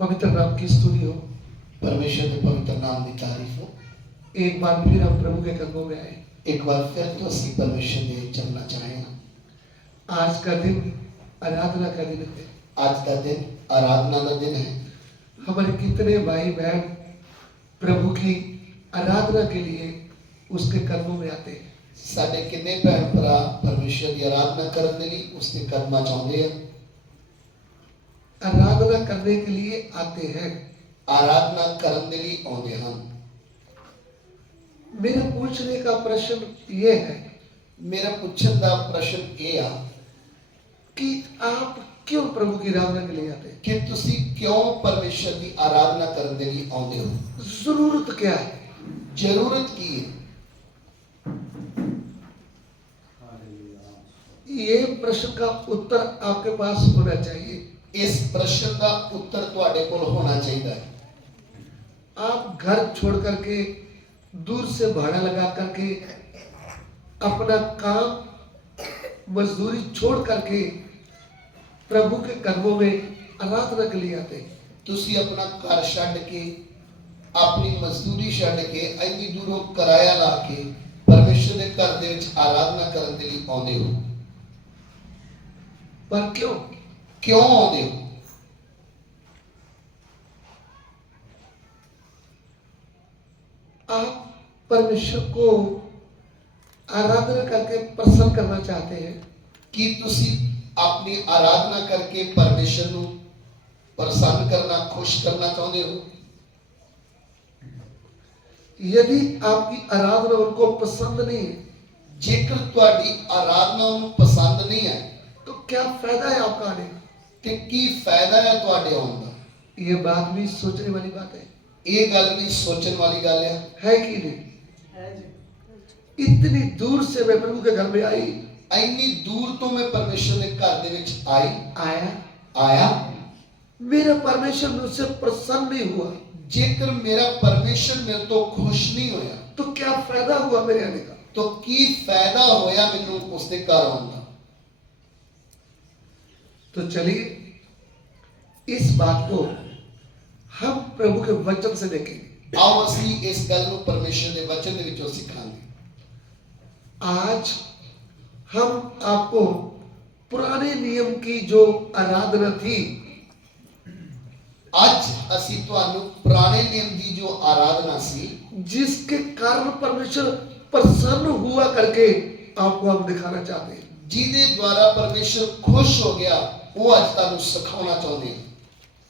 पवित्र नाम की स्तुति हो, परमेश्वर के पवित्र नाम की तारीफ हो। एक बार फिर हम प्रभु के कदमों में आए। एक बार फिर तो असी परमेश्वर ने चलना चाहे। आज का दिन आराधना का दिन है। आज का दिन आराधना का दिन है। हमारे कितने भाई बहन प्रभु की आराधना के लिए उसके कदमों में आते हैं। साडे कितने भैन भरा परमेश्वर की आराधना करने के लिए उसके कदम चाहते हैं, आराधना करने के लिए आते हैं, आराधना करने के लिए आते हैं। मेरा पूछने का प्रश्न ये है, मेरा पूछने का प्रश्न ये है कि आप क्यों प्रभु की आराधना के लिए आते हैं? कि तुसी क्यों परमेश्वर की आराधना करने के लिए आते हो? जरूरत क्या है? जरूरत की है? ये प्रश्न का उत्तर आपके पास होना चाहिए। इस प्रश्न का उत्तर तुहाडे कोल होना चाहिए। आप घर छोड़ करके दूर से भाड़ा लगा करके अपना काम मजदूरी छोड़ करके प्रभु के कदमों में आराधना के लिए आते हैं। तुसी अपना घर छड़ के अपनी मजदूरी छड़ के इन्नी दूरों किराया ला के परमेश्वर के घर दे विच आराधना करने के लिए आते हो। पर क्यों क्यों आते हो? आप परमेश्वर को आराधना करके प्रसन्न करना चाहते हैं कि तुसी अपनी आराधना करके परमेश्वर को प्रसन्न करना, खुश करना चाहते हो? यदि आपकी आराधना उनको पसंद नहीं है, जेकर तुहाडी आराधना उन्हें पसंद नहीं है तो क्या फायदा है आपका आने का? कि की फायदा है तुहाडे आउण दा? ये बात भी सोचने वाली बात है। ये गल भी सोचने वाली गल है कि नहीं? इतनी दूर से मैं प्रभु के घर में आई, इतनी दूर तो मैं परमेश्वर के घर दे विच आया मेरा परमेश्वर मुझसे प्रसन्न नहीं हुआ, जेकर मेरा परमेश्वर मेरे तो खुश नहीं होया तो क्या फायदा हुआ मेरे आने का? तो की फायदा होया मैनू उसके घर आउण दा? तो चलिए इस बात को हम प्रभु के वचन से देखेंगे। आओ असी इस गल को परमेश्वर के वचन दे विचों सिखांगे। आज हम आपको पुराने नियम की जो आराधना थी, आज असी तुहानू पुराने नियम की जो आराधना सी, जिसके कारण परमेश्वर प्रसन्न हुआ करके आपको हम दिखाना चाहते हैं, जिदे द्वारा परमेश्वर खुश हो गया, वो आज तुहानू सिखाना चाहते हैं।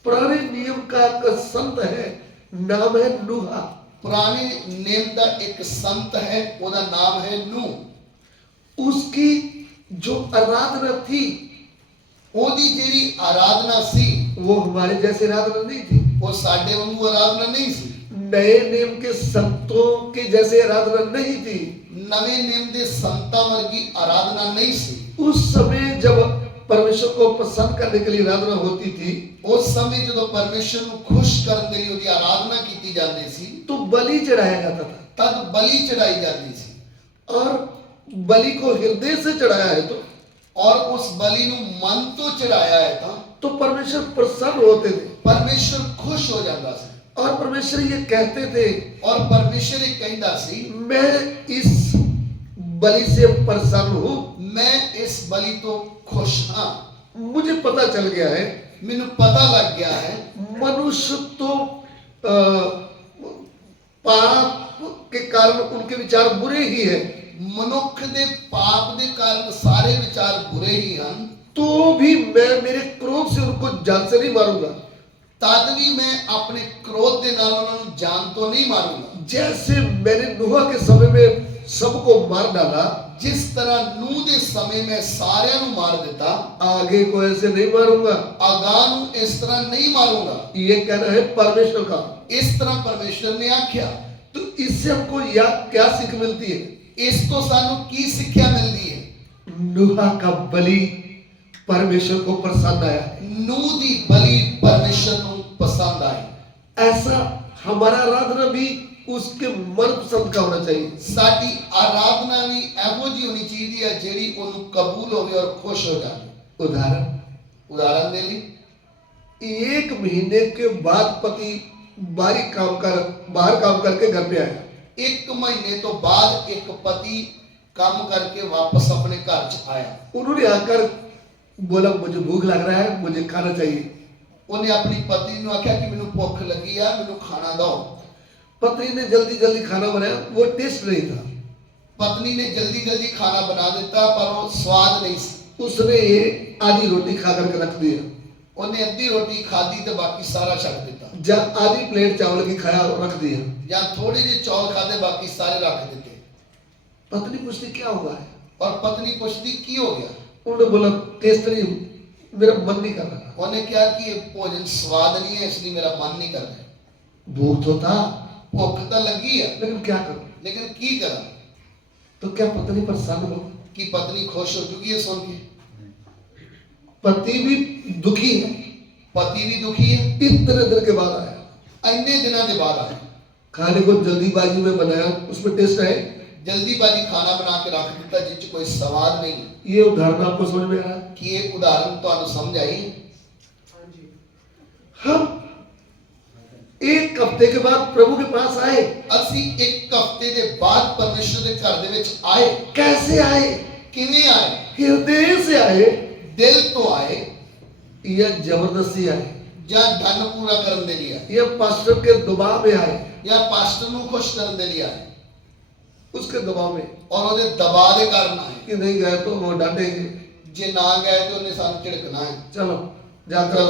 पुराने नियम का एक संत है, नाम है नूहा। पुराने नियम का एक संत है, उसका नाम है नूह। उसकी जो आराधना थी, ओदी जेरी आराधना सी, वो हमारे जैसे आराधना नहीं थी, वो साडे वांगू आराधना नहीं सी, नए नियम के संतों के जैसे आराधना नहीं थी, नवे नियम के संतां वर्गी आराधना नहीं सी। उस समय जब परमेश्वर को पसंद करने के लिए आराधना होती थी, उस समय जो परमेश्वर को खुश करने के लिए उसकी आराधना की जाती सी, तो बलि चढ़ाया जाता था, तब बलि चढ़ाई जाती सी। और बलि को हृदय से चढ़ाया है और उस बलि को मन तो चढ़ाया है तो परमेश्वर प्रसन्न होते थे, परमेश्वर खुश हो जाता सी। और परमेश्वर ये कहते थे, और परमेश्वर ये कहता सी, मैं इस बलि से प्रसन्न हूं, मैं इस बलि तो खुश हाँ। मुझे पता चल गया है, मैनू पता लग गया है, मनुष्य तो पाप के कारण उनके विचार बुरे ही है, मनुख दे पाप दे कारण सारे विचार बुरे ही हैं, तो भी मैं मेरे क्रोध से उनको जान से नहीं मारूंगा, तद भी मैं अपने क्रोध दे नाल उन्हां नूं जान तो नहीं मारूंगा। जैसे मैंने नूह के समय में सबको मार डाला, जिस तरह नूह दे समय में सारे नूं मार देता, आगे को ऐसे नहीं मारूंगा, आगां नूं इस तरह नहीं मारूंगा। ये कहना है परमेश्वर का। इस तरह परमेश्वर ने आख्या। तो इससे हमको या क्या सीख मिलती है? इस तो सानू की शिक्षा मिलती है? नूह का बलि परमेश्वर को पसंद आया, नूह दी बलि परमेश्वर को पसंद आई। ऐसा हमारा आराधना भी उसके मन पसंद का होना चाहिए। साडी आराधना भी एवो जी होनी चाहिए है जेड़ी ओनू कबूल होवे और खुश हो जाए। उदाहरण दे ली 1 महीने के बाद पति बाहर काम करके घर पे आया। 1 महीने तो बाद एक पति काम करके वापस अपने घर च आया। उन्होंने आकर बोला मुझे भूख लग रहा है, मुझे खाना चाहिए। उन्हें अपनी पत्नी ने आख्या कि मैनू भुख लगी है, मैनू खाना दो। पत्नी ने जल्दी जल्दी खाना बनाया, वो टेस्ट नहीं था। पत्नी ने जल्दी जल्दी खाना बना देता पर वो स्वाद नहीं सी। उसने ये आधी रोटी खा करके रख दिया। उन्हें अद्धी रोटी खादी तो बाकी सारा छक देता। जब आधी प्लेट चावल की खाया और रख दिया। या थोड़े जे चौल खादे बाकी सारे रख देते। पत्नी पूछती क्या हुआ है, और पत्नी पूछती की हो गया। उन्होंने बोला टेस्ट नहीं, मेरा मन नहीं कर रहा। उन्हें क्या कि ये भोजन स्वाद नहीं है इसलिए मेरा मन नहीं कर रहा। भूख तो था, भुख तो लगी है लेकिन क्या करूं। लेकिन की करा। तो क्या पत्नी परेशान हो? कि पत्नी खुश हो चुकी है सुन के। पति भी दुखी है। पति भी दुखी है। इतने दिन के बाद आया, इतने दिनों के बाद आया। खाने को जल्दीबाजी में बनाया, उसमें टेस्ट है। जल्दीबाजी खाना बना के रख दिता जिस कोई स्वाद नहीं। ये उदाहरण आपको समझ में आ रहा है कि ये उदाहरण तो समझ आई। हम 1 हफ्ते के बाद प्रभु के पास आए। असी 1 हफ्ते के बाद परमेश्वर के घर दे विच आए। कैसे आए? किवें आए? हृदय से आए दिल तो आए या जबरदस्ती आए या धन पूरा करने दे लिए आए या पास्टर के दबाव में आए? या पास्टर ਨੂੰ खुश करने दे लिए आए। उसके दबाव में और ਉਹਦੇ दबाव के कारण आए कि नहीं गए तो वो डांटेंगे, जे ना गए तो उन्हें सानू झिड़कना है। चलो जाकर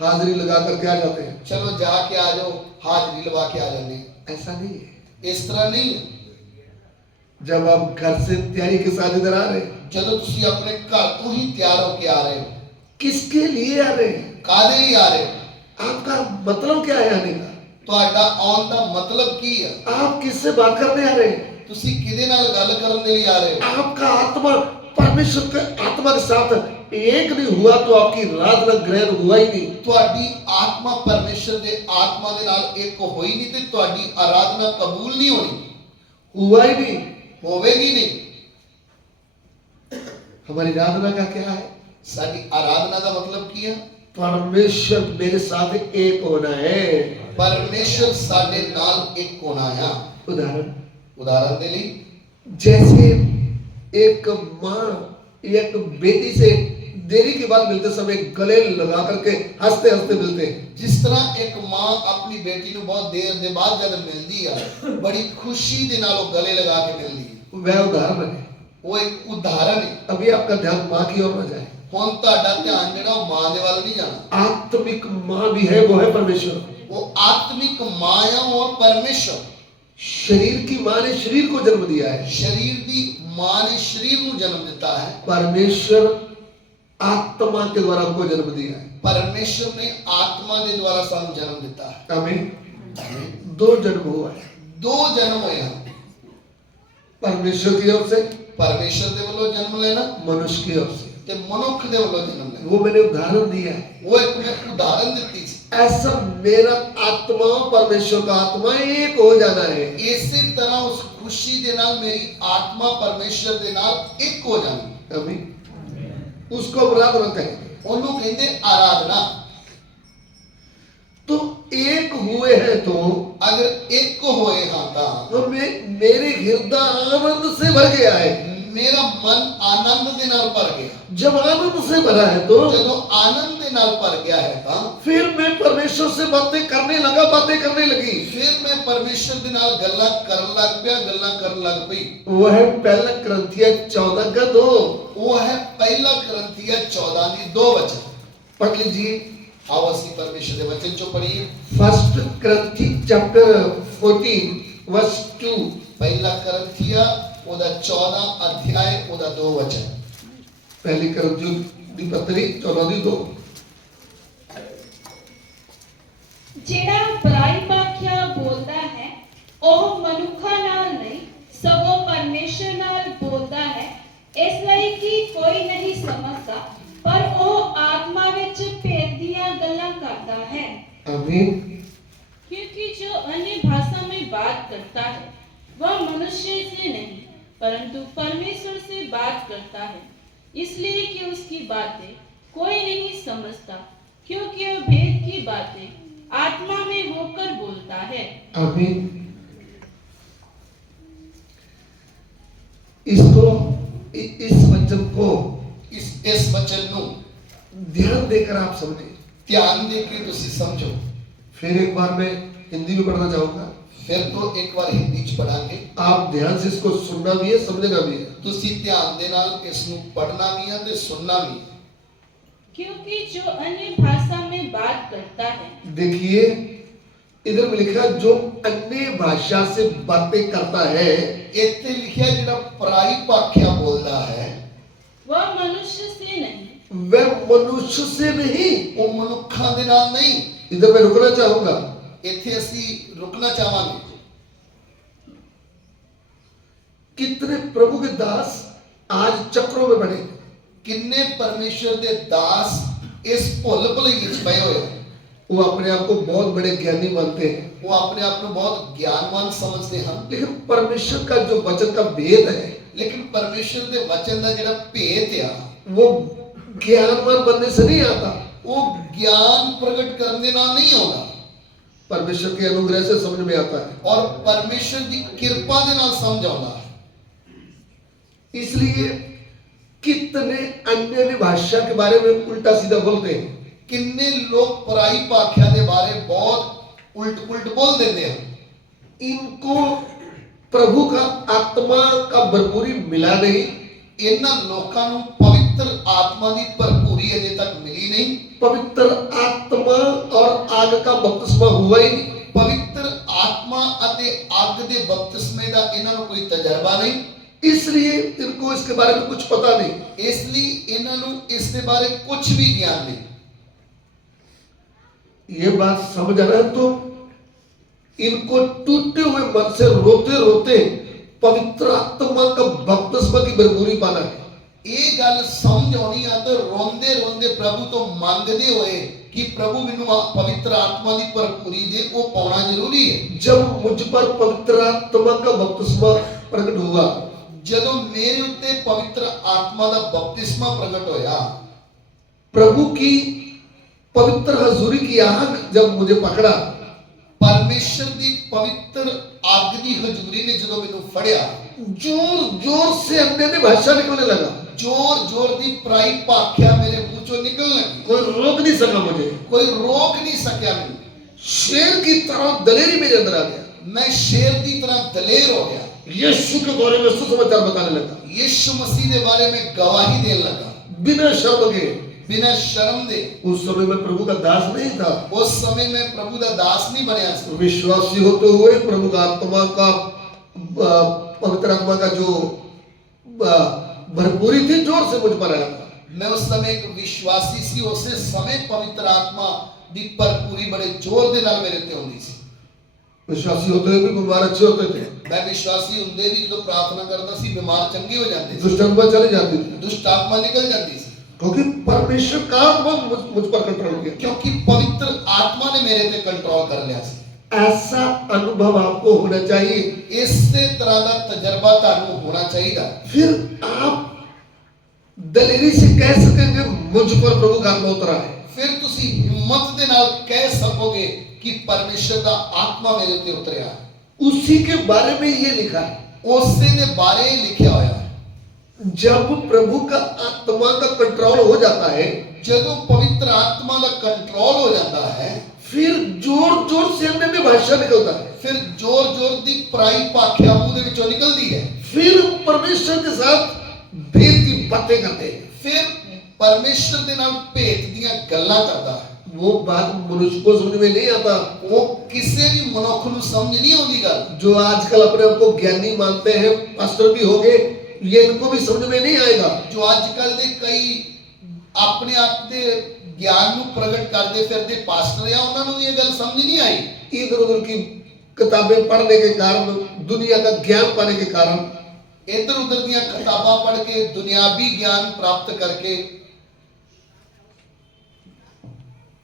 हाजिरी लगा करके आ जाते हैं। चलो जाके आ जाओ, हाजिरी लगा के आ जाने। ऐसा नहीं है। इस तरह नहीं है। जब आप घर से तैयारी के साथ इधर आ रहे हैं, ਜਦੋਂ ਤੁਸੀਂ ਆਪਣੇ ਘਰ ਤੋਂ ही तैयार होके आ रहे हो, किसके लिए आ रहे हैं? ਕਾਦੇ ਲਈ आ रहे हो? आपका मतलब क्या है आने का? ਤੁਹਾਡਾ ਆਉਣ ਦਾ मतलब ਕੀ ਹੈ? आप किससे बात करने आ रहे हैं? ਤੁਸੀਂ ਕਿਹਦੇ ਨਾਲ ਗੱਲ ਕਰਨ ਦੇ ਲਈ आ रहे हो? आपका आत्मा परमेश्वर के आत्मा के साथ एक नहीं हुआ तो आपकी आराधना ग्रहण हुआ ही नहीं। ਤੁਹਾਡੀ ਆਤਮਾ ਪਰਮੇਸ਼ਰ ਦੇ ਆਤਮਾ ਦੇ ਨਾਲ ਇੱਕ ਹੋਈ ਨਹੀਂ ਤੇ ਤੁਹਾਡੀ ਆਰਾਧਨਾ ਕਬੂਲ ਨਹੀਂ ਹੋਣੀ, हुआ ही नहीं। ਹੋਵੇਗੀ ਨਹੀਂ। हमारी आराधना का क्या है? ਸਾਡੀ ਆਰਾਧਨਾ ਦਾ मतलब ਕੀ ਹੈ? परमेश्वर मेरे साथ एक होना है। परमेश्वर ਸਾਡੇ ਨਾਲ ਇੱਕ ਹੋਣਾ ਆ। उदाहरण ਦੇ ਲਈ जैसे एक माँ एक बेटी से देरी के बाद मिलते समय गले लगा करके हंसते हंसते मिलते हैं। जिस तरह एक माँ अपनी बेटी को बहुत देर के बाद जब मिलती है बड़ी खुशी के नाल गले लगा के मिलती है। वह उदाहरण है। वो एक उदाहरण है। अभी आपका ध्यान माँ की ओर न जाए। हुण तुहाडा ध्यान जेड़ा माँ दे वाल नहीं जाना। आत्मिक माँ भी है, वो है परमेश्वर। वो आत्मिक माँ है, वो परमेश्वर। शरीर की माँ ने शरीर को जन्म दिया है। शरीर की माँ ने शरीर को जन्म दिता है। परमेश्वर आत्मा के द्वारा हमको जन्म दिया है। परमेश्वर ने आत्मा के द्वारा सानू जन्म दिता है। आमीन। 2 जन्म हुआ है। 2 जन्म होए हैं। परमेश्वर की ओर से, परमेश्वर दे वल्लों जन्म लेना, मनुष्य की ओर से। ते मनुष्य दे वल्लों जन्म लेना। वो मैंने उदाहरण दिया है। वो एक मैं उदाहरण दी थी। ऐसा मेरा आत्मा परमेश्वर का आत्मा एक हो जाना है। इसी तरह उस खुशी दे नाल मेरी आत्मा परमेश्वर दे नाल एक हो जानी। आमीन। उसको आराधना कहेंगे। ओनू कहते आराधना। तो एक हुए हैं तो अगर एक होए हाँ ता मेरे हृदय आनंद से भर गया है। मेरा मन आनंद दे नाल भर गया। जब आनंद से भरा है तो जब आनंद दे नाल भर गया है ता फिर मैं परमेश्वर से बातें करने लगा, बातें करने लगी। फिर मैं परमेश्वर दे नाल गल्ला करन लग पिया, गल्ला करन लग पई। वो है पहला कुरिन्थियों 14 का 2। वो है पहला कुरिन्थियों 14 की 2 वचन। पढ़ लीजिए। आओ असी परमेश्वर दे वचन चो पढ़िए। 1 Corinthians chapter 14 verse 2। पहला कुरिन्थियों ओदा 14 अध्याय ओदा 2 वचन। पहली कुरिन्थियों दी पत्री 14 दी 2। जेड़ा बुराई भाख्या बोलता है ओह मनुखा नाल नहीं सगों परमेश्वर नाल बोलता है, इसलिए कि कोई नहीं समझता पर ओह आत्मा विच भेद दियां गल्लां करता है। आमीन। क्योंकि जो अन्य भाषा में बात करता है वह मनुष्य से नहीं परंतु परमेश्वर से बात करता है, इसलिए कि उसकी बातें कोई नहीं समझता क्योंकि वह भेद की बातें आत्मा में होकर बोलता है। आमीन। इसको इस वचन को इस वचन ਨੂੰ ध्यान देकर आप समझे। ਧਿਆन ਦੇ ਕੇ ਤੁਸੀਂ ਸਮਝੋ। फिर एक बार मैं हिंदी में पढ़ना चाहूंगा। ਫਿਰ ਤੋਂ ਇੱਕ ਵਾਰ ਹਿੰਦੀ ਚ ਪੜਾਂਗੇ। आप ध्यान से इसको सुनना भी है, समझना भी है। ਤੁਸੀਂ ਧਿਆਨ ਦੇ ਨਾਲ ਇਸ ਨੂੰ ਪੜਨਾ ਵੀ ਹੈ ਤੇ ਸੁਣਨਾ ਵੀ ਹੈ। क्योंकि जो अन्य भाषा में बात करता है, देखिए इधर में लिखा जो अन्य भाषा से बातें करता है, ਇੱਥੇ ਲਿਖਿਆ ਜਿਹੜਾ ਪਰਾਈ ਭਾਖਿਆ ਬੋਲਦਾ ਹੈ वह मनुष्य से नहीं, वह मनुष्य से नहीं। ਉਹ ਮਨੁੱਖਾਂ ਦੇ ਨਾਲ ਨਹੀਂ। इधर मैं रुकना चाहूंगा। ਇੱਥੇ ਅਸੀਂ ਰੁਕਣਾ ਚਾਹਾਂਗੇ। कितने प्रभु के दास आज चक्रों में बने। ਕਿੰਨੇ ਪਰਮੇਸ਼ਰ ਦੇ ਦਾਸ ਇਸ ਭੁੱਲ ਭੁਲੇਖੇ ਵਿੱਚ ਪਏ ਹੋਏ ਹਨ। वो अपने आप को बहुत बड़े ज्ञानी मानते हैं, ਉਹ ਆਪਣੇ ਆਪ ਨੂੰ ਬਹੁਤ ਗਿਆਨਵਾਨ ਸਮਝਦੇ ਹਨ। लेकिन परमेश्वर का जो वचन का भेद है ਲੇਕਿਨ ਪਰਮੇਸ਼ਰ ਦੇ ਵਚਨ ਦਾ ਜਿਹੜਾ ਭੇਦ ਆ वो ज्ञानवान बनने से नहीं आता, ਉਹ ਗਿਆਨ ਪ੍ਰਗਟ ਕਰਨ ਦੇ ਨਾਲ ਨਹੀਂ ਆਉਂਦਾ परमेश्वर के अनुग्रह से समझ में आता है। ਔਰ ਪਰਮੇਸ਼ਰ ਦੀ ਕਿਰਪਾ ਦੇ ਨਾਲ ਸਮਝ ਆਉਂਦਾ ਹੈ। इसलिए कितने अन्य भाषा के बारे में उल्टा सीधा बोलते हैं। ਕਿੰਨੇ ਲੋਕ ਪਰਾਈ ਭਾਖਿਆ ਦੇ ਬਾਰੇ ਬਹੁਤ ਉਲਟ ਪੁਲਟ ਬੋਲ ਦਿੰਦੇ ਹਨ। इनको प्रभु का आत्मा का भरपूरी मिला नहीं, ਇਹਨਾਂ ਲੋਕਾਂ ਨੂੰ ਪਵਿੱਤਰ ਆਤਮਾ ਦੀ ਭਰਪੂਰੀ ਅਜੇ ਤੱਕ ਮਿਲੀ ਨਹੀਂ। पवित्र आत्मा और आग का बपतिस्मा हुआ ही नहीं। ਪਵਿੱਤਰ ਆਤਮਾ ਅਤੇ ਅੱਗ ਦੇ ਬਪਤਿਸਮੇ ਦਾ ਇਹਨਾਂ ਨੂੰ ਕੋਈ ਤਜਰਬਾ ਨਹੀਂ। इसलिए इनको इसके बारे में कुछ पता नहीं। ਇਸ ਲਈ ਇਹਨਾਂ ਨੂੰ ਇਸ ਦੇ ਬਾਰੇ ਕੁਝ ਵੀ ਗਿਆਨ नहीं। ये बात समझ आना है तो इनको टूटे हुए मन से रोते रोते पवित्र आत्मा का बपतिस्मा की भरपूरी पाना है। ਇਹ ਗੱਲ ਸਮਝ ਆਉਣੀ ਆ ਤਾਂ ਰੋਂਦੇ ਰੋਂਦੇ ਪ੍ਰਭੂ ਤੋਂ ਮੰਗਦੇ ਹੋਏ ਕਿ ਪ੍ਰਭੂ ਮੈਨੂੰ ਪਵਿੱਤਰ ਆਤਮਾ ਦੀ ਭਰਪੂਰੀ ਦੇ, ਉਹ ਪਾਉਣਾ ਜ਼ਰੂਰੀ ਹੈ। जब मुझ पर पवित्र आत्मा का बपतिस्मा प्रकट हुआ, ਜਦੋਂ ਮੇਰੇ ਉੱਤੇ ਪਵਿੱਤਰ ਆਤਮਾ ਦਾ ਬਪਤਿਸਮਾ ਪ੍ਰਗਟ ਹੋਇਆ, प्रभु की पवित्र हजूरी की आग जब मुझे पकड़ा, ਪਰਮੇਸ਼ਰ ਦੀ ਪਵਿੱਤਰ ਅੱਗ ਦੀ ਹਜ਼ੂਰੀ ਨੇ ਜਦੋਂ ਮੈਨੂੰ ਫੜਿਆ, जोर जोर से अन्य भाषा निकलने लगा। ਜ਼ੋਰ ਜ਼ੋਰ ਦੀ ਪਰਾਈ ਭਾਖਿਆ ਮੇਰੇ ਮੂੰਹ ਚੋਂ ਨਿਕਲਣ ਲੱਗੀ। कोई रोक नहीं सका मुझे। ਕੋਈ ਰੋਕ ਨਹੀਂ ਸਕਿਆ ਮੈਨੂੰ। शेर की तरह दलेरी मेरे अंदर आ गया। ਮੈਂ ਸ਼ੇਰ ਦੀ ਤਰ੍ਹਾਂ ਦਲੇਰ ਹੋ ਗਿਆ। यीशु के बारे में सुसमाचार बताने लगा, ਯਿਸੂ ਮਸੀਹ ਦੇ ਬਾਰੇ में गवाही देने लगा बिना शर्म के। बिना शर्म दे। उस समय मैं प्रभु का दास नहीं था, उस समय मैं प्रभु का दास नहीं बनया सी। विश्वासी होते हुए प्रभु का आत्मा का पवित्र आत्मा का जो भरपूरी थी जोर से मुझ पर आया था। मैं उस समय एक विश्वासी सी, उसे समय पवित्र आत्मा दी भरपूरी बड़े जोर दे नाल मेरे ते होंदी सी। विश्वासी होते हुए भी बीमार अच्छे होते थे, मैं विश्वासी हुंदे भी जो प्रार्थना करता सी बीमार चंगे हो जाते सी, दुष्ट आत्मा चली जाती थी, दुष्ट आत्मा निकल जाती सी, क्योंकि परमेश्वर का आत्मा मुझ पर कंट्रोल किया। क्योंकि पवित्र आत्मा ने मेरे पे कंट्रोल कर लिया सी। ऐसा अनुभव आपको होना चाहिए। इसे तरह का तजर्बा तानू होना चाहिए। फिर आप दलेरी से कह सकेंगे मुझ पर प्रभु का आत्मा उतरा है। फिर तुसी हिम्मत दे नाल कह सकोगे कि परमेश्वर का आत्मा मेरे ऊपर उतरिया। उसी के बारे में ये लिखा है, उसे दे बारे लिखा होया है। जब प्रभु का आत्मा का कंट्रोल हो जाता है, जब पवित्र आत्मा का कंट्रोल हो जाता है, फिर जोर जोर से अन्य भाषा निकलता है, फिर जोर जोर दी पराई भाख्या मुंह दे विचों निकलती है। फिर परमेश्वर के साथ भेद की बातें करते हैं, फिर परमेश्वर दे नाल भेद दियां गल्लां करता है। वो बात मनुष्य को समझ में नहीं आता। वो किसी भी मनुष्य को समझ नहीं आती गल। जो आजकल अपने आप को ज्ञानी मानते हैं, पास्टर भी हो गए, ये इनको भी समझ में नहीं आएगा। जो आजकल दे कई अपने आप दे ज्ञान ਨੂੰ ਪ੍ਰਗਟ ਕਰਦੇ ਫਿਰਦੇ ਪਾਸਟਰ ਆ, ਉਹਨਾਂ ਨੂੰ ਇਹ ਗੱਲ ਸਮਝ नहीं आई। इधर उधर की किताबें पढ़ने के कारण, दुनिया का ज्ञान पाने के कारण, इधर उधर ਦੀਆਂ किताबां पढ़ के दुनियावी ज्ञान प्राप्त करके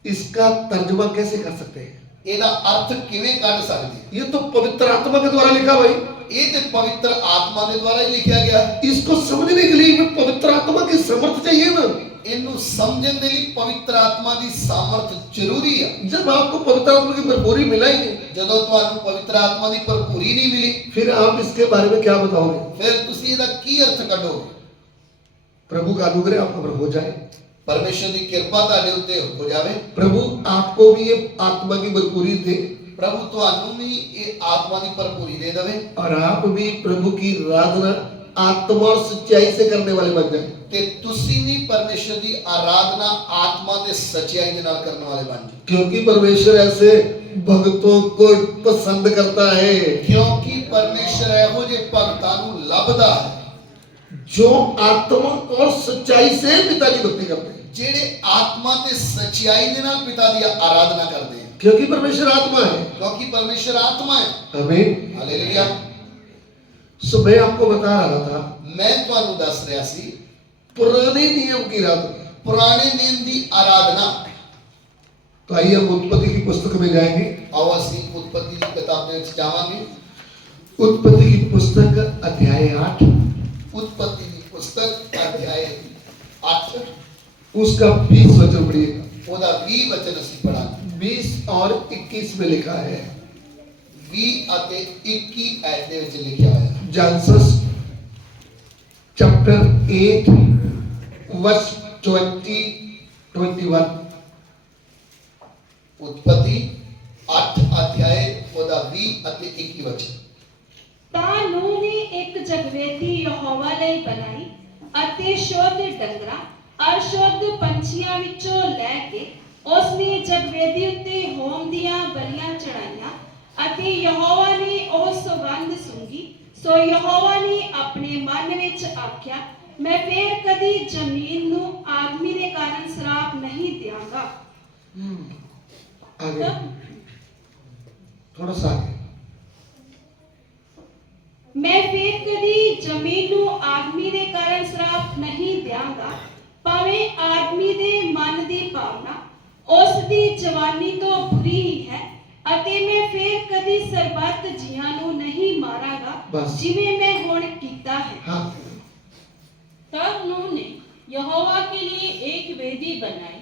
इसका तर्जुमा कैसे कर सकते हैं? ਇਹਦਾ अर्थ ਕਿਵੇਂ ਕੱਢ ਸਕਦੇ? ये तो पवित्र आत्मा के द्वारा लिखा भाई। ਇਹ ਤੇ ਪਵਿੱਤਰ ਆਤਮਾ ਦੇ ਦੁਆਰਾ ਹੀ ਲਿਖਿਆ ਗਿਆ ਹੈ। इसको समझने के लिए भी पवित्र आत्मा की समर्थ चाहिए ना। ਇਹਨੂੰ ਸਮਝਣ ਦੇ ਲਈ ਪਵਿੱਤਰ ਆਤਮਾ ਦੀ ਸਾਮਰਥ ਜ਼ਰੂਰੀ ਆ। जब आपको पवित्र आत्मा की भरपूरी मिला ही नहीं, ਜਦੋਂ ਤੁਹਾਨੂੰ ਪਵਿੱਤਰ ਆਤਮਾ ਦੀ ਭਰਪੂਰੀ ਨਹੀਂ ਮਿਲੀ, फिर आप इसके बारे में क्या बताओगे? ਫਿਰ ਤੁਸੀਂ ਇਹਦਾ ਕੀ ਅਰਥ ਕੱਢੋਗੇ? प्रभु का अनुग्रह आप पर हो जाए, ਪਰਮੇਸ਼ਰ ਦੀ ਕਿਰਪਾ ਤੁਹਾਡੇ ਉੱਤੇ ਹੋ ਜਾਵੇ। प्रभु आपको भी ये आत्मा की भरपूरी दे ਪ੍ਰਭੂ ਤੁਹਾਨੂੰ ਵੀ ਇਹ ਆਤਮਾ ਦੀ ਭਰਪੂਰੀ ਦੇ ਦੇਵੇ और आप भी प्रभु की आराधना आत्मा और सच्चाई से करने वाले बन जाए। ਤੇ ਤੁਸੀਂ ਵੀ ਪਰਮੇਸ਼ਰ ਦੀ ਆਰਾਧਨਾ ਆਤਮਾ ਤੇ ਸੱਚਾਈ ਦੇ ਨਾਲ ਕਰਨ ਵਾਲੇ ਬਣ ਜਾਓ। क्योंकि परमेश्वर ऐसे भक्तों को पसंद करता है ਕਿਉਂਕਿ ਪਰਮੇਸ਼ਰ ਇਹੋ ਜਿਹੇ ਭਗਤਾਂ ਨੂੰ ਲੱਭਦਾ ਹੈ जो आत्मा और सच्चाई से पिता की भक्ति करते हैं, ਜਿਹੜੇ ਆਤਮਾ ਤੇ ਸੱਚਾਈ ਦੇ ਨਾਲ ਪਿਤਾ ਦੀ ਆਰਾਧਨਾ ਕਰਦੇ ਹਨ। क्योंकि परमेश्वर आत्मा है। ਕਿਉਂਕਿ ਪਰਮੇਸ਼ਰ ਆਤਮਾ ਹੈ। आमीन। ਹਾਲੇਲੂਇਆ। सो मैं आपको बता रहा था ਮੈਂ ਤੁਹਾਨੂੰ ਦੱਸ ਰਿਹਾ ਸੀ पुराने नियम की आराधना। ਪੁਰਾਣੇ ਨਿਯਮ ਦੀ ਆਰਾਧਨਾ। तो आइए हम उत्पत्ति की पुस्तक में जाएंगे। ਆਓ ਅਸੀਂ ਉਤਪत्ति ਦੀ ਕਿਤਾਬ ਦੇ ਵਿੱਚ ਜਾਵਾਂਗੇ। उत्पत्ति की पुस्तक अध्याय 8 उत्पत्ति की पुस्तक अध्याय 8 उसका 20 वचन पढ़िएगा। ਉਹਦਾ 20 वचन ਅਸੀਂ ਪੜਾਂਗੇ। 20 और 21 में लिखा है, 20 ਅਤੇ 21 ਐਤ ਦੇ ਵਿੱਚ ਲਿਖਿਆ ਹੋਇਆ ਹੈ। Genesis chapter 8 verse 20-21। उत्पत्ति 8 अध्याय ਉਹਦਾ 20 ਅਤੇ 21 वचन। ਤਾਂ ਨੂਹ ਨੇ ਇੱਕ ਜਗਵੇਦੀ ਯਹੋਵਾ ਲਈ ਬਣਾਈ ਅਤੇ ਸ਼ੁੱਧ ਡੰਗਰਾਂ ਅਰ ਸ਼ੁੱਧ ਪੰਛੀਆਂ ਵਿੱਚੋਂ ਲੈ ਕੇ ਉਸਨੇ ਜਗਵੇਦੀ ਉੱਤੇ ਹੋਮ ਦੀਆਂ ਬਲੀਆਂ ਚੜਾਈਆਂ ਅਤੇ ਯਹੋਵਾ ਨੇ ਉਹ ਸੁਗੰਧ ਸੁੰਘੀ। ਸੋ ਯਹੋਵਾ ਨੇ ਆਪਣੇ ਮਨ ਵਿੱਚ ਆਖਿਆ, ਮੈਂ ਫੇਰ ਕਦੀ ਜ਼ਮੀਨ ਨੂੰ ਆਦਮੀ ਦੇ ਕਾਰਨ ਸਰਾਪ ਨਹੀਂ ਦਿਆਂਗਾ। आगे थोड़ा सा आगे। मैं फिर कदी जमीन ਨੂੰ ਆਦਮੀ ਦੇ ਕਾਰਨ ਸਰਾਪ ਨਹੀਂ ਦਿਆਂਗਾ। ਭਾਵੇਂ ਆਦਮੀ ਦੇ ਮਨ ਦੀ ਭਾਵਨਾ ਉਸ ਦੀ ਜਵਾਨੀ ਤੋਂ ਬੁਰੀ ਹੀ ਹੈ ਅਤੇ ਮੈਂ ਫਿਰ ਕਦੀ ਸਰਬੱਤ ਜੀਆਂ ਨੂੰ ਨਹੀਂ ਮਾਰਾਂਗਾ बस। ਜਿਵੇਂ ਮੈਂ ਹੁਣ ਕੀਤਾ ਹੈ। हाँ, तब नूह ने यहोवा के लिए एक वेदी बनाई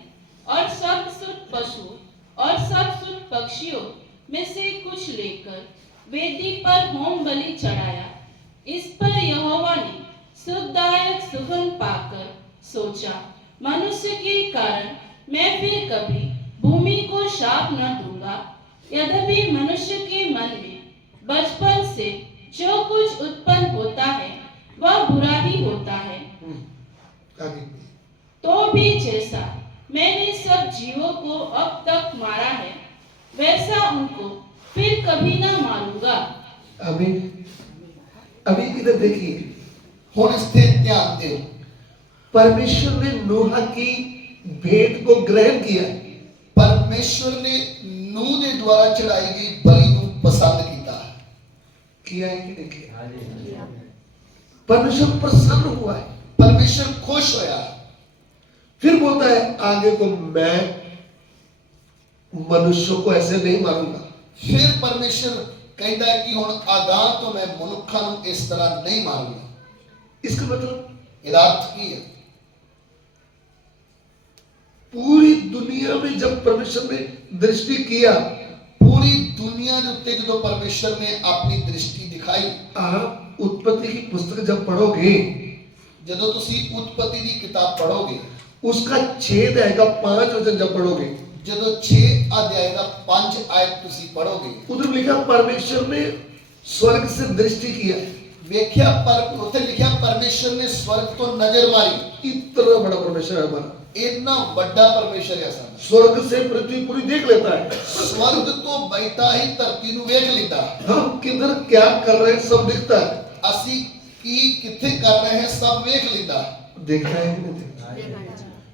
और सब शुद्ध पशु और सब शुद्ध पक्षियों में से कुछ लेकर वेदी पर होम बलि चढ़ाया। इस पर यहोवा ने सुखदायक सुगंध पाकर सोचा, मनुष्य के कारण मैं फिर कभी भूमि को शाप न दूंगा। यद्यपि मनुष्य के मन में बचपन से जो कुछ उत्पन्न होता है वह बुरा ही होता है, आगे। तो भी जैसा मैंने सब जीवों को अब तक मारा है वैसा उनको फिर कभी ना मारूंगा। अभी अभी इधर देखिए, ਹੁਣ ਇਸ ਤੇ ਧਿਆਨ ਦਿਓ। परमेश्वर ने नोहा की भेंट को ग्रहण किया। ਪਰਮੇਸ਼ਵਰ ਨੇ ਨੂਹ ਦੇ ਦੁਆਰਾ ਚੜਾਈ ਗਈ ਬਲੀ ਨੂੰ ਪਸੰਦ ਕੀਤਾ ਹੈ। किया है कि नहीं किया? परमेश्वर प्रसन्न हुआ है। ਪਰਮੇਸ਼ਰ ਖੁਸ਼ ਹੋਇਆ ਹੈ। फिर बोलता है आगे को मैं मनुष्यों को ऐसे नहीं मारूंगा। ਫਿਰ ਪਰਮੇਸ਼ਰ ਕਹਿੰਦਾ ਹੈ ਕਿ ਹੁਣ ਆਗਾਹ ਤੋਂ ਮੈਂ ਮਨੁੱਖਾਂ ਨੂੰ ਇਸ ਤਰ੍ਹਾਂ ਨਹੀਂ ਮਾਰੂੰਗਾ। इसका मतलब ਇਹਦਾ ਅਰਥ ਕੀ ਹੈ? पूरी दुनिया में जब परमेश्वर ने दृष्टि किया, ਪੂਰੀ ਦੁਨੀਆ ਦੇ ਉੱਤੇ ਜਦੋਂ ਪਰਮੇਸ਼ਰ ਨੇ ਆਪਣੀ ਦ੍ਰਿਸ਼ਟੀ ਦਿਖਾਈ। आप उत्पत्ति की पुस्तक जब पढ़ोगे, ਜਦੋਂ ਤੁਸੀਂ ਉਤਪत्ति ਦੀ ਕਿਤਾਬ ਪੜੋਗੇ, उसका 6 अध्याय का 5 वचन जब पढ़ोगे, ਜਦੋਂ 6 ਅਧਿਆਇ ਦਾ 5 ਆਇਤ ਤੁਸੀਂ ਪੜੋਗੇ, उधर लिखा परमेश्वर ने स्वर्ग से दृष्टि किया। ਵੇਖਿਆ ਪਰ ਉੱਥੇ ਲਿਖਿਆ ਪਰਮੇਸ਼ਰ ਨੇ ਸਵਰਗ ਤੋਂ ਨਜ਼ਰ ਮਾਰੀ। इतना बड़ा परमेश्वर है हमारा। ਇੰਨਾ ਵੱਡਾ ਪਰਮੇਸ਼ਰ ਹੈ ਸਾਡਾ। स्वर्ग से पृथ्वी पूरी देख लेता है। ਸਵਰਗ ਤੋਂ ਬੈਠਾ ਹੀ ਧਰਤੀ ਨੂੰ ਵੇਖ ਲੈਂਦਾ। हम किधर क्या कर रहे हैं सब दिखता है। ਅਸੀਂ ਕੀ ਕਿੱਥੇ ਕਰ ਰਹੇ ਹਾਂ ਸਭ ਵੇਖ ਲੈਂਦਾ। देखता है कि नहीं देखता?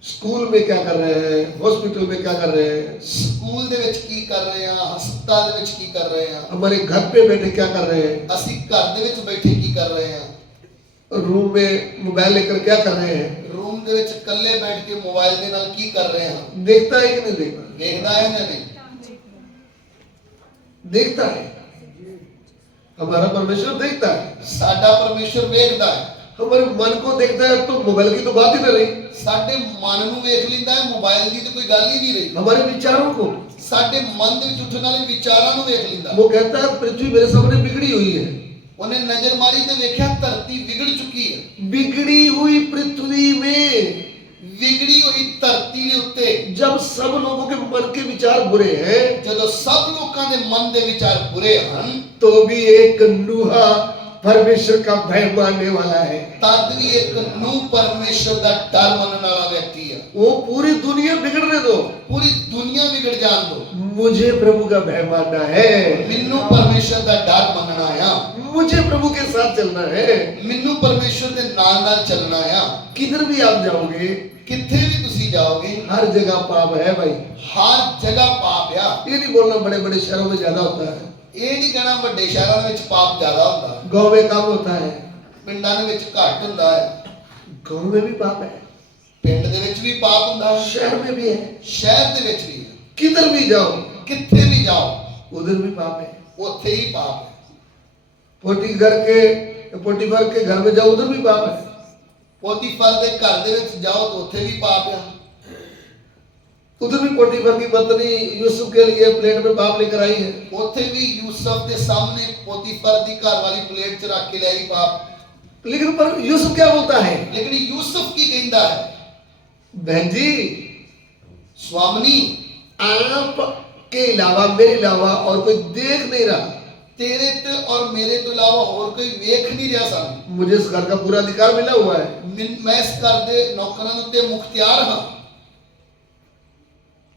स्कूल में क्या कर रहे हैं, हॉस्पिटल में क्या कर रहे हैं, ਸਕੂਲ ਦੇ ਵਿੱਚ ਕੀ ਕਰ ਰਹੇ ਹਾਂ, ਹਸਪਤਾਲ ਦੇ ਵਿੱਚ ਕੀ ਕਰ ਰਹੇ ਹਾਂ, हमारे घर पे बैठे क्या कर रहे हैं, ਅਸੀਂ ਘਰ ਦੇ ਵਿੱਚ ਬੈਠੇ ਕੀ ਕਰ ਰਹੇ ਹਾਂ, रूम में मोबाइल लेकर क्या कर रहे हैं, ਰੂਮ ਦੇ ਵਿੱਚ ਇਕੱਲੇ ਬੈਠ ਕੇ ਮੋਬਾਈਲ ਦੇ ਨਾਲ ਕੀ ਕਰ ਰਹੇ ਹਾਂ। देखता है कि नहीं देखता? ਵੇਖਦਾ ਹੈ ਜਾਂ ਨਹੀਂ? देखता है। हमारा परमेश्वर देखता है। ਸਾਡਾ ਪਰਮੇਸ਼ਰ ਵੇਖਦਾ ਹੈ। हमारे मन को देखता है तो मोबाइल की तो बात ही ना रही, ਸਾਡੇ ਮਨ ਨੂੰ ਵੇਖ ਲੈਂਦਾ ਹੈ, ਮੋਬਾਈਲ ਦੀ ਤਾਂ ਕੋਈ ਗੱਲ ਹੀ ਨਹੀਂ ਰਹੀ। हमारे विचारों को। ਸਾਡੇ ਮਨ ਦੇ ਵਿੱਚ ਉੱਠਣ ਵਾਲੇ ਵਿਚਾਰਾਂ ਨੂੰ ਵੇਖ ਲੈਂਦਾ। वो कहता है पृथ्वी मेरे सामने बिगड़ी हुई है। ਉਹਨੇ ਨਜ਼ਰ ਮਾਰੀ ਤੇ ਵੇਖਿਆ ਧਰਤੀ ਵਿਗੜ ਚੁੱਕੀ ਹੈ। बिगड़ी हुई पृथ्वी में ਵਿਗੜੀ ਹੋਈ ਧਰਤੀ ਦੇ ਉੱਤੇ जब सब लोगों के मन के विचार बुरे हैं, ਜਦੋਂ ਸਭ ਲੋਕਾਂ ਦੇ ਮਨ ਦੇ ਵਿਚਾਰ ਬੁਰੇ ਹਨ, तो भी एक नूहा परमेश्वर का भय मानने वाला है। ਤਦ ਵੀ ਇੱਕ ਨੂੰ ਪਰਮੇਸ਼ਰ ਦਾ ਡਰ ਮੰਨਣ ਵਾਲਾ ਵਿਅਕਤੀ ਹੈ। वो पूरी दुनिया बिगड़ने दो, ਪੂਰੀ ਦੁਨੀਆ ਵਿਗੜ ਜਾਣ ਦੋ, मुझे प्रभु का भय मानना है, ਮੈਨੂੰ ਪਰਮੇਸ਼ਰ ਦਾ ਡਰ ਮੰਨਣਾ ਆ, मुझे प्रभु के साथ चलना है। ਮੈਨੂੰ ਪਰਮੇਸ਼ਰ ਦੇ ਨਾਲ ਨਾਲ ਚੱਲਣਾ ਆ। किधर भी आप जाओगे, ਕਿੱਥੇ ਵੀ ਤੁਸੀਂ ਜਾਓਗੇ हर जगह पाप है भाई। ਹਰ ਜਗ੍ਹਾ ਪਾਪ ਆ। ये नहीं बोलना बड़े बड़े शहरों में ज्यादा होता है, ਇਹ ਨਹੀਂ ਕਹਿਣਾ ਵੱਡੇ ਸ਼ਹਿਰਾਂ ਦੇ ਵਿੱਚ ਪਾਪ ਜ਼ਿਆਦਾ ਹੁੰਦਾ, गांव में कम होता है। ਪਿੰਡਾਂ ਦੇ ਵਿੱਚ ਘੱਟ ਹੁੰਦਾ ਹੈ। गांव में भी पाप है, ਪਿੰਡ ਦੇ ਵਿੱਚ ਵੀ ਪਾਪ ਹੁੰਦਾ ਹੈ, शहर में भी है, ਸ਼ਹਿਰ ਦੇ ਵਿੱਚ ਵੀ ਹੈ। किधर भी जाओ ਕਿੱਥੇ ਵੀ ਜਾਓ उधर भी पाप है। ਉੱਥੇ ਹੀ ਪਾਪ ਹੈ। पोटीफर के घर में जाओ उधर भी पाप है। ਪੋਤੀਫਰ ਦੇ ਘਰ ਦੇ ਵਿੱਚ ਜਾਓ ਤਾਂ ਉੱਥੇ ਵੀ ਪਾਪ ਆ। उधर भी पोटीफर की पत्नी यूसुफ के लिए प्लेट में पाप लेकर आई है। ਉੱਥੇ ਵੀ ਯੂਸਫ ਦੇ ਸਾਹਮਣੇ ਪੋਤੀਫਰ ਦੀ ਘਰ ਵਾਲੀ ਪਲੇਟ 'ਚ ਰੱਖ ਕੇ ਲੈ ਆਈ ਪਾਪ। लेकिन पर यूसुफ क्या बोलता है, ਲੇਕਿਨ ਯੂਸਫ ਕੀ ਕਹਿੰਦਾ ਹੈ, बहन जी स्वामिनी आप के अलावा मेरे अलावा और कोई देख नहीं रहा, ਤੇਰੇ ਤੇ ਔਰ ਮੇਰੇ ਤੋਂ ਇਲਾਵਾ ਹੋਰ ਕੋਈ ਵੇਖ ਨਹੀਂ ਰਿਹਾ ਸਾਨੂੰ। मुझे इस घर का पूरा अधिकार मिला हुआ है, ਮੈਂ ਇਸ ਘਰ ਦੇ ਨੌਕਰਾਂ ਉੱਤੇ ਮੁਖਤਿਆਰ ਹਾਂ।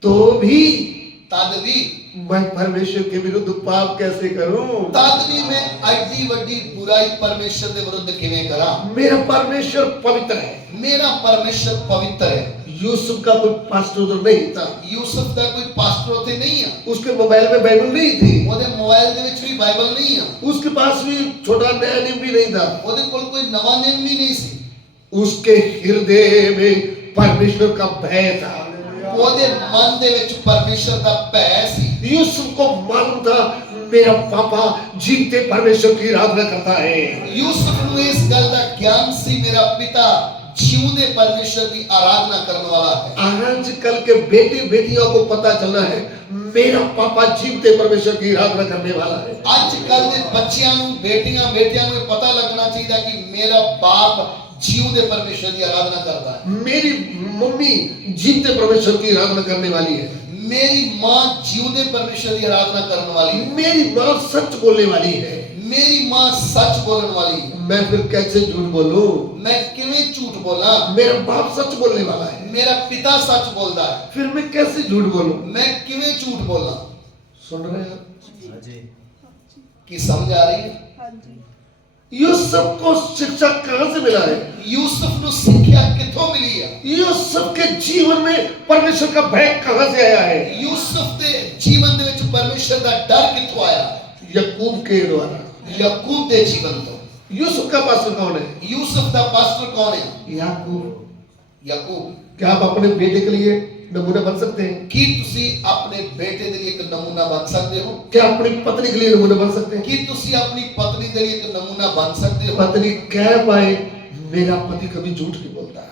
तो भी ਤਦ ਵੀ मैं परमेश्वर के विरुद्ध पाप कैसे करूं? ਤਦ ਵੀ ਮੈਂ ਐਡੀ ਵੱਡੀ ਬੁਰਾਈ ਪਰਮੇਸ਼ਰ ਦੇ ਵਿਰੁੱਧ ਕਿਵੇਂ ਕਰਾਂ। मेरा परमेश्वर पवित्र है। ਮੇਰਾ ਪਰਮੇਸ਼ਰ ਪਵਿੱਤਰ ਹੈ। यूसुफ का कोई पास्टर उधर नहीं था, ਯੂਸਫ ਦਾ ਕੋਈ ਪਾਸਟਰ ਉੱਥੇ ਨਹੀਂ ਆ, उसके मोबाइल में बाइबल नहीं थी, ਉਹਦੇ ਮੋਬਾਈਲ ਦੇ ਵਿੱਚ ਵੀ ਬਾਈਬਲ ਨਹੀਂ ਆ, उसके पास भी छोटा नया नियम भी नहीं था। ਉਹਦੇ ਕੋਲ ਕੋਈ ਨਵਾਂ ਨਿਯਮ ਵੀ ਨਹੀਂ ਸੀ। उसके हृदय में परमेश्वर का भय था। ਉਹਦੇ ਮਨ ਦੇ ਵਿੱਚ ਪਰਮੇਸ਼ਰ ਦਾ ਭੈ ਸੀ। यूसुफ को मालूम था मेरा पापा जीते परमेश्वर की आराधना करता है। ਯੂਸਫ ਨੂੰ ਇਸ ਗੱਲ ਦਾ ਗਿਆਨ ਸੀ, ਮੇਰਾ ਪਿਤਾ ਜਿਉਂਦੇ ਪਰਮੇਸ਼ਰ ਦੀ ਆਰਾਧਨਾ ਕਰਨ ਵਾਲਾ ਹੈ। आजकल के बेटे बेटियों को पता चला है मेरा पापा जीवते परमेश्वर की आराधना करने वाला है। ਅੱਜ ਕੱਲ ਦੇ ਬੱਚਿਆਂ ਨੂੰ, ਬੇਟੀਆਂ ਬੇਟਿਆਂ ਨੂੰ ਇਹ ਪਤਾ ਲੱਗਣਾ ਚਾਹੀਦਾ ਕਿ ਮੇਰਾ ਬਾਪ ਜਿਉਂਦੇ ਪਰਮੇਸ਼ਰ ਦੀ ਆਰਾਧਨਾ ਕਰਦਾ ਹੈ। मेरी मम्मी जीवते परमेश्वर की आराधना करने वाली है। ਮੇਰੀ ਮਾਂ ਜਿਉਂਦੇ ਪਰਮੇਸ਼ਰ ਦੀ ਆਰਾਧਨਾ ਕਰਨ ਵਾਲੀ ਹੈ। मेरी माँ सच बोलने वाली है। ਮੇਰੀ ਮਾਂ ਸੱਚ ਬੋਲਣ ਵਾਲੀ ਹੈ। मैं फिर कैसे झूठ बोलूं? ਮੈਂ ਕਿਵੇਂ ਝੂਠ ਬੋਲਾਂ? मेरा बाप सच बोलने वाला है, ਮੇਰਾ ਪਿਤਾ ਸੱਚ ਬੋਲਦਾ ਹੈ, फिर मैं कैसे झूठ बोलूं? ਮੈਂ ਕਿਵੇਂ ਝੂਠ ਬੋਲਾਂ? सुन रहे हैं? ਕੀ ਸਮਝ ਆ ਰਹੀ ਹੈ? यूसुफ को शिक्षा कहां से मिला है? ਯੂਸਫ ਨੂੰ ਸਿੱਖਿਆ ਕਿੱਥੋਂ ਮਿਲੀ ਹੈ? यूसुफ के जीवन में परमेश्वर का भय कहां से आया है? ਯੂਸਫ ਦੇ ਜੀਵਨ ਦੇ ਵਿੱਚ ਪਰਮੇਸ਼ਰ ਦਾ ਡਰ ਕਿੱਥੋਂ ਆਇਆ? यकूब के द्वारा। ਯਾਕੂਬ ਦੇ ਜੀਵਨ ਤੋਂ। यूसुफ का पास्टर कौन है? ਯੂਸਫ ਦਾ ਪਾਸਟਰ ਕੌਣ ਹੈ? याकूब। ਯਾਕੂਬ। क्या आप अपने बेटे के लिए नमूना बन सकते हैं? ਕੀ ਤੁਸੀਂ ਆਪਣੇ ਬੇਟੇ ਦੇ ਲਈ ਇੱਕ ਨਮੂਨਾ ਬਣ ਸਕਦੇ ਹੋ? क्या अपनी पत्नी के लिए नमूना बन सकते हैं? ਕੀ ਤੁਸੀਂ ਆਪਣੀ ਪਤਨੀ ਦੇ ਲਈ ਇੱਕ ਨਮੂਨਾ ਬਣ ਸਕਦੇ ਹੋ? पत्नी कह पाए मेरा पति कभी झूठ नहीं बोलता।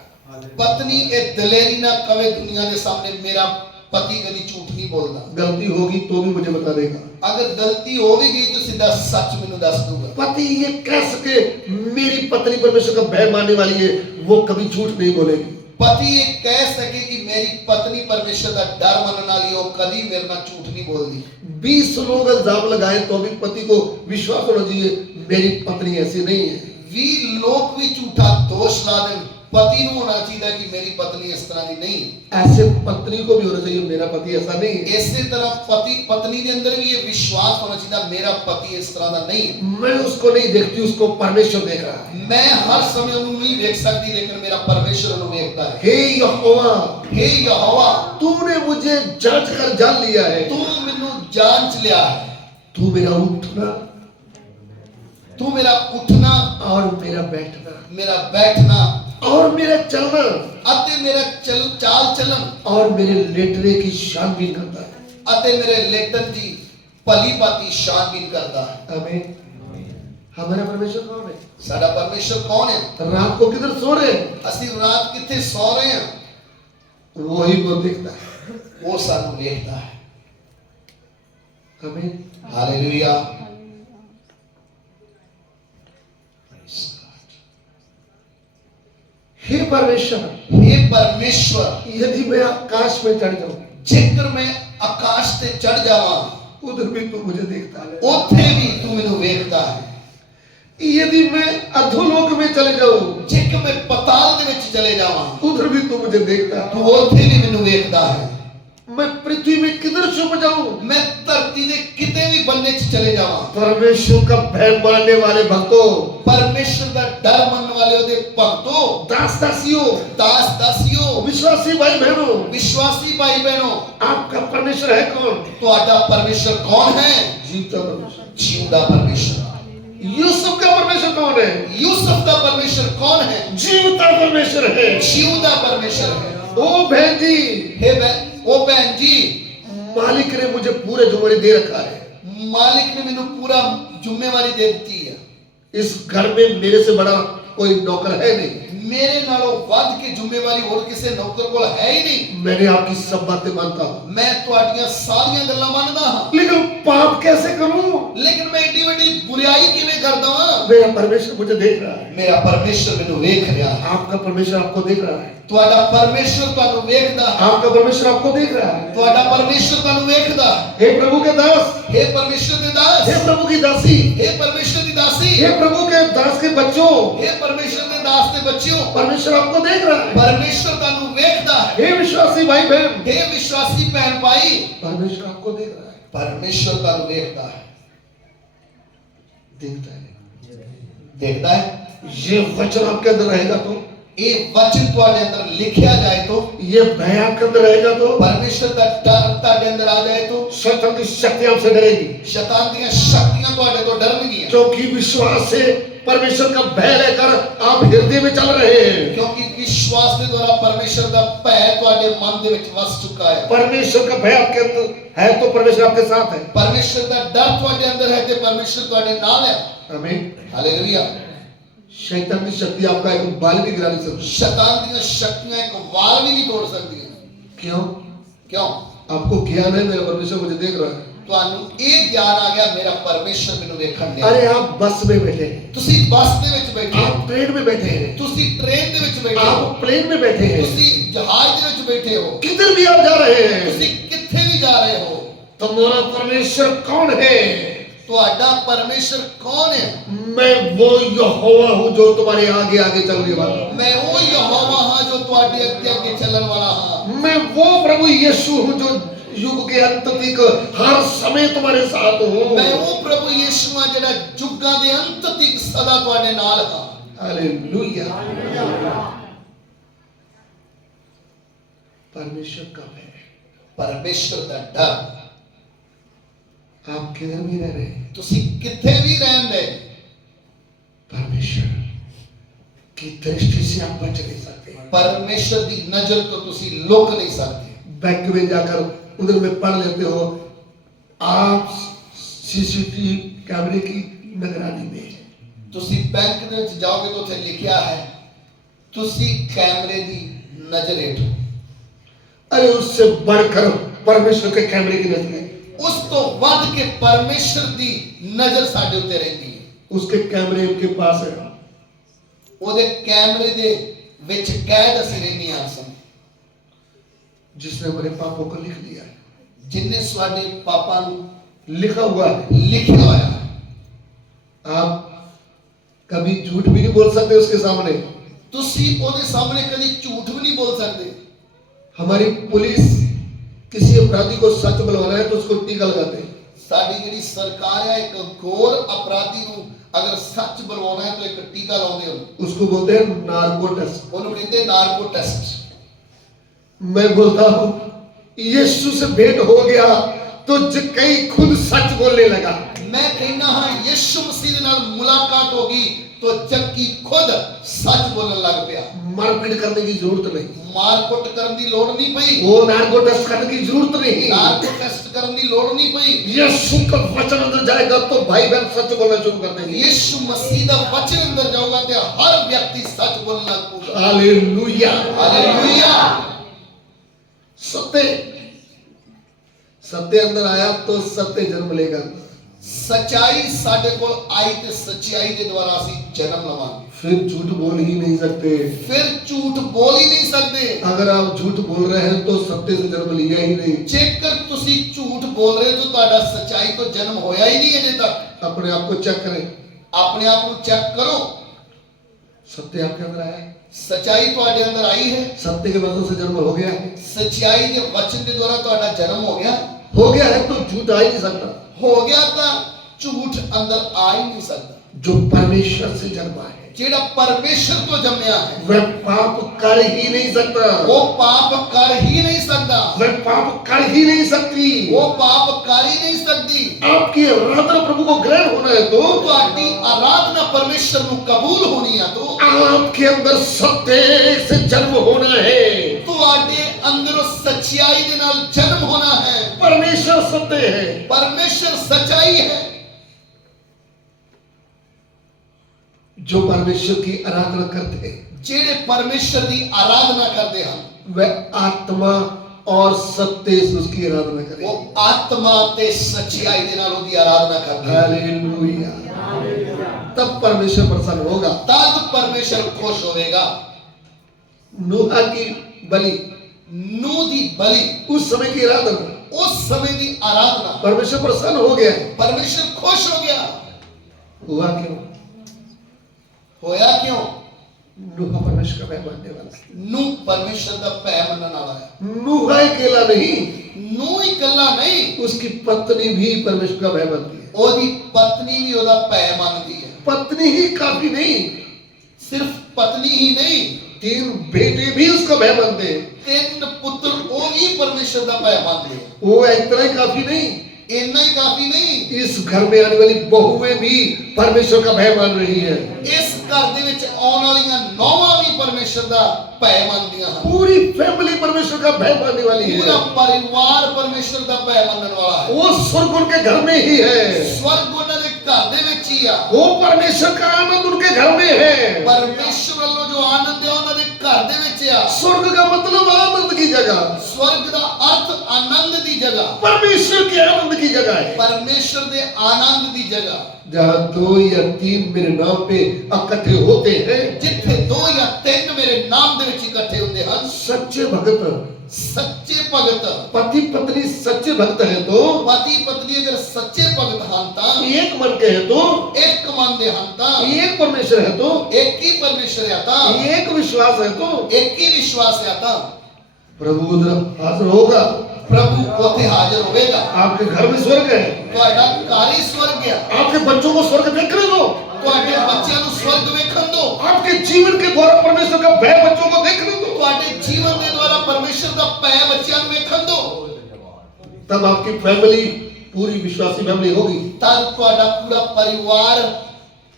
ਪਤਨੀ ਇਹ ਦਲੇਰੀ ਨਾ ਕਵੇ ਦੁਨੀਆ ਦੇ ਸਾਹਮਣੇ ਮੇਰਾ ਪਤੀ ਕਦੀ ਝੂਠ ਨਹੀਂ ਬੋਲਦਾ। गलती होगी तो भी मुझे बता देगा। ਅਗਰ ਗਲਤੀ ਹੋ ਵੀ ਗਈ ਤਾਂ ਸਿੱਧਾ ਸੱਚ ਮੈਨੂੰ ਦੱਸ ਦੂਗਾ। पति ये कह सके मेरी पत्नी परमेश्वर का भय मानने वाली है, वो कभी झूठ नहीं बोलेगी। ਪਤੀ ਇਹ ਕਹਿ ਸਕੇ ਕਿ ਮੇਰੀ ਪਤਨੀ ਪਰਮੇਸ਼ਰ ਦਾ ਡਰ ਮੰਨਣ ਵਾਲੀ, ਉਹ ਕਦੀ ਮੇਰੇ ਨਾਲ ਝੂਠ ਨਹੀਂ ਬੋਲਦੀ। 20 लोग इल्जाम लगाए तो भी पति को विश्वास होना चाहिए मेरी पत्नी ऐसी नहीं है। 20 ਲੋਕ ਵੀ ਝੂਠਾ ਦੋਸ਼ ਲਾ ਦੇਣ, ਪਤੀ ਨੂੰ ਹੋਣਾ ਚਾਹੀਦਾ ਕਿ ਮੇਰੀ ਪਤਨੀ ਇਸ ਤਰ੍ਹਾਂ ਦੀ ਨਹੀਂ। ऐसे पत्नी को भी होना चाहिए मेरा पति ऐसा नहीं है। ਇਸੇ ਤਰ੍ਹਾਂ ਪਤੀ ਪਤਨੀ ਦੇ ਅੰਦਰ ਵੀ ਇਹ ਵਿਸ਼ਵਾਸ ਹੋਣਾ ਚਾਹੀਦਾ ਮੇਰਾ ਪਤੀ ਇਸ ਤਰ੍ਹਾਂ ਦਾ ਨਹੀਂ ਹੈ। मैं उसको नहीं देखती, उसको परमेश्वर देख रहा है। ਮੈਂ ਹਰ ਸਮੇਂ ਉਹਨੂੰ ਨਹੀਂ ਵੇਖ ਸਕਦੀ, ਲੇਕਿन ਮੇਰਾ ਪਰਮੇਸ਼ਰ ਉਹਨੂੰ ਵੇਖਦਾ ਹੈ। हे यहोवा, हे यहोवा, तूने मुझे जांच कर जान लिया है। ਤੂੰ ਮੈਨੂੰ ਜਾਂਚ ਲਿਆ ਹੈ। तू मेरा उठना ਤੂੰ ਮੇਰਾ ਉੱਠਣਾ, और मेरा बैठना ਮੇਰਾ ਬੈਠਣਾ और मेरा चलना ਅਤੇ ਮੇਰਾ ਚਾਲ ਚੱਲਣ और मेरे लेटने की छानबीन करता है। ਅਤੇ ਮੇਰੇ ਲੇਟਣ ਦੀ ਭਲੀ ਭਾਂਤੀ ਛਾਨਬੀਨ ਕਰਦਾ ਹੈ। आमीन। हमारा परमेश्वर कौन है? ਸਾਡਾ ਪਰਮੇਸ਼ਰ ਕੌਣ ਹੈ? रात को किधर सो रहे हैं? ਅਸੀਂ ਰਾਤ ਕਿੱਥੇ ਸੌ ਰਹੇ ਹਾਂ? वही वो देखता है। ਉਹ ਸਾਨੂੰ ਵੇਖਦਾ ਹੈ। हमें ਹਾਲੇਲੂਇਆ। हे परमेश्वर, हे परमेश्वर, यदि मैं आकाश में चढ़ जाऊं, ਜੇਕਰ ਮੈਂ ਆਕਾਸ਼ ਤੇ ਚੜ ਜਾਵਾਂ, उधर भी तू मुझे देखता है। ਉੱਥੇ ਵੀ ਤੂੰ ਮੈਨੂੰ ਵੇਖਦਾ ਹੈ। यदि मैं अधोलोक में चले जाऊं, ਜੇਕਰ ਮੈਂ ਪਤਾਲ ਦੇ ਵਿੱਚ ਚਲੇ ਜਾਵਾਂ, उधर भी तू मुझे देखता है। ਤੂੰ ਉੱਥੇ ਵੀ ਮੈਨੂੰ ਵੇਖਦਾ ਹੈ। मैं पृथ्वी में किधर छुप जाऊं, ਮੈਂ ਧਰਤੀ ਦੇ ਕਿਤੇ ਵੀ ਬੰਨੇ 'ਚ ਚਲੇ ਜਾਵਾਂ, परमेश्वर का भय मानने वाले भक्तों, ਪਰਮੇਸ਼ਰ ਦਾ ਡਰ ਮੰਨਣ ਵਾਲੇ ਉਹਦੇ ਭਗਤੋ, दास दासियों, ਦਾਸ ਦਾਸੀਓ, विश्वासी भाई बहनों, ਵਿਸ਼ਵਾਸੀ ਭਾਈ ਬਹਿਣੋ, आपका परमेश्वर है कौन? ਤੁਹਾਡਾ ਪਰਮੇਸ਼ਰ ਕੌਣ ਹੈ? जीवता परमेश्वर। ਜਿਉਂਦਾ ਪਰਮੇਸ਼ਰ। यूसुफ का परमेश्वर कौन है? ਯੂਸਫ ਦਾ ਪਰਮੇਸ਼ਰ ਕੌਣ ਹੈ? जीवता परमेश्वर है। ਜਿਉਂਦਾ ਪਰਮੇਸ਼ਰ ਹੈ। ओ बहन जी, ਉਹ ਭੈਣ ਜੀ, मालिक ने मुझे पूरे जुम्मन दे रखा है। ਮਾਲਿਕ ਨੇ ਮੈਨੂੰ ਪੂਰਾ ਜ਼ਿੰਮੇਵਾਰੀ ਦੇ ਦਿੱਤੀ ਹੈ। इस घर में मेरे से बड़ा कोई नौकर है नहीं। ਮੇਰੇ ਨਾਲੋਂ ਵੱਧ ਕੇ ਜ਼ਿੰਮੇਵਾਰੀ ਹੋਰ ਕਿਸੇ ਨੌਕਰ ਕੋਲ ਹੈ ਹੀ ਨਹੀਂ। मैंने आपकी सब बातें मानता हूँ, ਮੈਂ ਤੁਹਾਡੀਆਂ ਸਾਰੀਆਂ ਗੱਲਾਂ ਮੰਨਦਾ ਹਾਂ, लेकिन पाप कैसे करूं? ਲੇਕਿਨ ਮੈਂ ਏਡੀ ਵੱਡੀ ਬੁਰਾਈ ਕਿਵੇਂ ਕਰਦਾ ਹਾਂ? मेरा परमेश्वर मुझे देख रहा है। ਮੇਰਾ ਪਰਮੇਸ਼ਰ ਮੈਨੂੰ ਵੇਖ ਰਿਹਾ ਹੈ। आपका परमेश्वर आपको देख रहा है। ਤੁਹਾਡਾ ਪਰਮੇਸ਼ਰ ਤੁਹਾਨੂੰ ਵੇਖਦਾ ਹੈ। आपका परमेश्वर आपको देख रहा है। ਤੁਹਾਡਾ ਪਰਮੇਸ਼ਰ ਤੁਹਾਨੂੰ ਵੇਖਦਾ ਹੈ। हे प्रभु के दास, हे परमेश्वर ਦੇ ਦਾਸ, हे प्रभु की दासी, हे परमेश्वर ਦੀ ਦਾਸੀ, हे प्रभु के दास के बच्चों, हे परमेश्वर ਦੇ ਦਾਸ ਦੇ ਬੱਚਿਓ, परमेश्वर आपको देख रहा है। ਪਰਮੇਸ਼ਰ ਤੁਹਾਨੂੰ ਵੇਖਦਾ ਹੈ। हे विश्वासी भाई बहन, हे विश्वासी भैन भाई, परमेश्वर आपको देख रहा है। परमेश्वर ਤੁਹਾਨੂੰ ਵੇਖਦਾ ਹੈ। देखता है। ਦੇਖਦਾ ਹੈ। ये वचन आपके अंदर रहेगा तो, ਇਹ ਵਚਨ ਤੁਹਾਡੇ ਅੰਦਰ ਲਿਖਿਆ ਜਾਏ तो, ये भय आपके अंदर रहेगा तो, परमेश्वर ਦਾ ਡਰ ਤੁਹਾਡੇ ਅੰਦਰ ਆ ਜਾਏ तो, शैतान की शक्ति आपसे डरेगी। शैतान ਦੀਆਂ ਸ਼ਕਤੀਆਂ ਤੁਹਾਡੇ ਤੋਂ ਡਰਨਗੀਆਂ, क्योंकि विश्वास से परमेश्वर का भय लेकर आप हृदय में चल रहे हैं। ਕਿਉਂਕਿ ਵਿਸ਼ਵਾਸ ਦੇ ਦੁਆਰਾ ਪਰਮੇਸ਼ਰ ਦਾ ਭੈ ਤੁਹਾਡੇ ਮਨ ਦੇ ਵਿੱਚ ਵਸ ਚੁੱਕਾ ਹੈ। परमेश्वर का भय आपके अंदर है तो परमेश्वर आपके साथ है। ਪਰਮੇਸ਼ਰ ਦਾ ਡਰ ਤੁਹਾਡੇ ਅੰਦਰ ਹੈ ਤੇ ਪਰਮੇਸ਼ਰ ਤੁਹਾਡੇ ਨਾਲ ਹੈ। आमीन। हालेलुया। शैतान की शक्ति आपका एक बाल भी गिरा नहीं सकती। शैतान ਦੀਆਂ ਸ਼ਕਤੀਆਂ ਇੱਕ ਵਾਲ ਵੀ ਨਹੀਂ ਤੋੜ ਸਕਦੀਆਂ। क्यों? ਕਿਉਂ? आपको ज्ञान है मेरा परमेश्वर मुझे देख रहा है। ਤੁਹਾਨੂੰ ਇਹ ਗਿਆਨ ਆ ਗਿਆ ਮੇਰਾ ਪਰਮੇਸ਼ਰ ਮੈਨੂੰ ਵੇਖਣ ਡਿਆ। अरे आप बस में बैठे हैं, ਤੁਸੀਂ ਬੱਸ ਦੇ ਵਿੱਚ ਬੈਠੇ ਹੋ, आप ट्रेन में बैठे हैं, ਤੁਸੀਂ ਟ੍ਰੇਨ ਦੇ ਵਿੱਚ ਬੈਠੇ ਹੋ, आप प्लेन में बैठे हैं, ਤੁਸੀਂ ਜਹਾਜ਼ ਦੇ ਵਿੱਚ ਬੈਠੇ ਹੋ, किधर भी आप जा रहे हैं, ਤੁਸੀਂ ਕਿੱਥੇ ਵੀ ਜਾ ਰਹੇ ਹੋ, तुम्हारा परमेश्वर कौन है? ਤੁਹਾਡਾ ਪਰਮੇਸ਼ਰ ਕੌਣ ਹੈ? मैं वो यहोवा हूँ जो तुम्हारे आगे आगे चलने वाला हूँ। ਮੈਂ ਉਹ ਯਹੋਵਾ ਹਾਂ ਜੋ ਤੁਹਾਡੇ ਅੱਗੇ ਅੱਗੇ ਚੱਲਣ ਵਾਲਾ ਹਾਂ। मैं वो प्रभु यीशु हूँ जो युग के अंत तक हर समय तुम्हारे साथ हूँ। ਮੈਂ ਉਹ ਪ੍ਰਭੂ ਯਿਸੂ ਹਾਂ ਜਿਹੜਾ ਯੁੱਗਾਂ ਦੇ ਅੰਤ ਤੱਕ ਸਦਾ ਤੁਹਾਡੇ ਨਾਲ ਹਾਂ। हालेलुया। परमेश्वर का भय। ਪਰਮੇਸ਼ਰ ਦਾ ਡਰ। आप किधर भी रह रहे हैं, ਤੁਸੀਂ ਕਿੱਥੇ ਵੀ ਰਹਿੰਦੇ, परमेश्वर की दृष्टि से आप बच नहीं सकते। ਪਰਮੇਸ਼ਰ ਦੀ ਨਜ਼ਰ ਤੋਂ ਤੁਸੀਂ ਲੁਕ ਨਹੀਂ ਸਕਦੇ। बैंक में जाकर उधर में पढ़ लेते हो, आप सीसीटीवी कैमरे की निगरानी में। ਤੁਸੀਂ ਬੈਂਕ ਦੇ ਵਿੱਚ ਜਾਓਗੇ ਤਾਂ ਉੱਥੇ ਲਿਖਿਆ ਹੈ ਤੁਸੀਂ ਕੈਮਰੇ ਦੀ ਨਜ਼ਰ ਹੇਠ ਹੋ। अरे उससे बढ़कर परमेश्वर के कैमरे की नजर है। ਉਸ ਤੋਂ ਵੱਧ ਕੇ ਪਰਮੇਸ਼ਰ ਦੀ ਨਜ਼ਰ ਸਾਡੇ ਉੱਤੇ ਰਹਿੰਦੀ ਹੈ। उसके कैमरे उनके पास है। ਉਹਦੇ ਕੈਮਰੇ ਦੇ ਵਿੱਚ ਕੈਦ ਅਸੀਂ ਰਹਿੰਦੇ ਹਾਂ। जिसने हमारे पापों को लिख दिया है, ਜਿਨਨੇ ਸਾਡੇ ਪਾਪਾਂ ਨੂੰ लिखा हुआ है। ਲਿਖਿਆ ਹੋਇਆ ਹੈ। आप कभी झूठ भी नहीं बोल सकते उसके सामने। ਤੁਸੀਂ ਉਹਦੇ ਸਾਹਮਣੇ ਕਦੀ ਝੂਠ ਵੀ ਨਹੀਂ ਬੋਲ ਸਕਦੇ। हमारी पुलिस किसी अपराधी को सच बुलवाना है तो उसको टीका लगाते हैं। ਸਾਡੀ ਜਿਹੜੀ ਸਰਕਾਰ ਹੈ ਇੱਕ ਗੌਰ ਅਪਰਾਧੀ ਨੂੰ ਅਗਰ ਸੱਚ ਬੁਲਵਾਉਣਾ ਹੈ ਤਾਂ ਇੱਕ ਟੀਕਾ ਲਾਉਂਦੇ ਹਨ। उसको बोलते हैं नार्को टेस्ट। ਉਹਨੂੰ ਕਹਿੰਦੇ ਨਾਰਕੋ ਟੈਸਟ। मैं बोलता हूँ यीशु से भेंट हो गया तो कई खुद सच बोलने लगा। ਮੈਂ ਕਹਿੰਦਾ ਹਾਂ ਯਿਸੂ ਮਸੀਹ ਦੇ ਨਾਲ ਮੁਲਾਕਾਤ ਹੋ ਗਈ ਤਾਂ ਜੱਕੀ ਖੁਦ सच बोलने लग पिया। मारपीट करने की जरूरत नहीं, मारकुट करने की लोड़ नहीं पई, वो नार्को टेस्ट करने की जरूरत नहीं। नार्को टेस्ट करने की लोड़ नहीं पई। यीशु का वचन अंदर जाएगा तो भाई बहन सच बोलना शुरू कर देंगे। यीशु मसीह दा वचन अंदर जाऊगा ते हर व्यक्ति सच बोलने लग पऊगा। Hallelujah, hallelujah. सत्य सत्य अंदर आया तो सत्य जन्म लेगा। सच्चाई साडे कोल आई ते सच्चाई दे द्वारा ਅਸੀਂ जन्म लवांगे। फिर झूठ बोल ही नहीं सकते। फिर झूठ बोल ही नहीं सकते। अगर आप झूठ बोल रहे हैं तो सत्य से जन्म लिया ही नहीं। जेकर ਤੁਸੀਂ ਝੂਠ बोल रहे हो तो ਤੁਹਾਡਾ सच्चाई तो जन्म होया ही नहीं अजे तक। अपने आप को चेक करें, अपने आप को चेक करो। सत्य आपके अंदर आया है, सच्चाई ਤੁਹਾਡੇ अंदर आई है। सत्य के वचन से जन्म हो गया है। सच्चाई के वचन के द्वारा ਤੁਹਾਡਾ जन्म हो गया है तो झूठ आ ही नहीं सकता। हो गया तो झूठ अंदर आ ही नहीं सकता। जो परमेश्वर से जन्मा है जेड़ा परमेश्वर तो जम्या है वह पाप कर ही नहीं सकता। वो पाप कर ही नहीं सकता। वह पाप कर ही नहीं सकती। वो पाप कर ही नहीं सकती। आपकी आराधना प्रभु को ग्रहण होना है तो ਤੁਹਾਡੀ आराधना परमेश्वर ਨੂੰ कबूल होनी है तो आपके अंदर सत्य से जन्म होना है। ਤੁਹਾਡੇ अंदर सच्चाई दे नाल जन्म होना है। परमेश्वर सत्य है, परमेश्वर सच्चाई है। जो परमेश्वर की आराधना करते हैं जेड़े परमेश्वर की आराधना करते हैं वह आत्मा और सत्य से उसकी आराधना वो करें। आत्मा ते सच्चाई दे नाल उसकी आराधना करते हैं। हालेलुया। तब परमेश्वर प्रसन्न होगा। तब परमेश्वर खुश होएगा। नूह की बलि, नूह दी बलि, उस समय की आराधना, उस समय की आराधना परमेश्वर प्रसन्न हो गया। परमेश्वर खुश हो गया। हुआ क्यों? होया क्यों? नूह परमेश्वर का भय मानने वाला है। नूह परमेश्वर का भय मनने वाला है। नूह अकेला नहीं, नूह ही कल्ला नहीं, उसकी पत्नी भी परमेश्वर का भय मानती है। ओदी पत्नी भी ओदा भय मानती है। पत्नी ही काफी नहीं, सिर्फ पत्नी ही नहीं, 3 बेटे भी उसका भय मानते हैं। 3 पुत्र वो भी परमेश्वर का भय मानते हैं। वो इतना ही काफी नहीं, इतना ही काफी नहीं, इस घर में आने वाली बहुएं भी परमेश्वर का भय मान रही है। इस घर दे विच आउण वालियां नौवां भी परमेश्वर का भय मानदियां हैं। पूरी फैमिली परमेश्वर का भय मानने वाली है। पूरा परिवार परमेश्वर का भय मानने वाला है। वो स्वर्ग उनके घर में ही है। स्वर्ग उन्हां दे घर दे विच ही आ। वो परमेश्वर का आनंद उनके घर में है। परमेश्वर वालों जो आनंद है उन्हां दे घर दे विच आ। स्वर्ग का मतलब आनंद की जगह, स्वर्ग का अर्थ आनंद दी जगह, परमेश्वर के आनंद की जगह है। परमेश्वर दे आनंद दी जगह। जहाँ 2 या 3 मेरे नाम पे इकट्ठे होते हैं, जिथे 2 या 3 मेरे नाम दे विच इकट्ठे होंदे हन, सच्चे भक्त, सच्चे भगत, पति पत्नी सच्चे भक्त है तो, पति पत्नी अगर सच्चे भगत हन तां, एक मन के है तो, एक मन दे हन तां, एक परमेश्वर है तो, एक ही परमेश्वर है तां, एक विश्वास है तो एक ही विश्वास है तां प्रभु उधर हाजिर होगा। प्रभु उथे हाजिर होवेगा। आपके घर में स्वर्ग है, ਤੁਹਾਡਾ ਘਰ ਹੀ स्वर्ग है। आपके बच्चों को स्वर्ग देखने दो, ਤੁਹਾਡੇ ਬੱਚਿਆਂ ਨੂੰ स्वर्ग ਵੇਖਣ ਦਿਓ। आपके जीवन के द्वारा परमेश्वर का भय बच्चों को देखने दो। ਤੁਹਾਡੇ ਜੀਵਨ ਦੇ ਦੁਆਰਾ ਪਰਮੇਸ਼ਰ ਦਾ ਭੈ ਬੱਚਿਆਂ ਨੂੰ ਵੇਖਣ ਦਿਓ। तब आपकी फैमिली पूरी विश्वासी फैमिली होगी। तब ਤੁਹਾਡਾ पूरा परिवार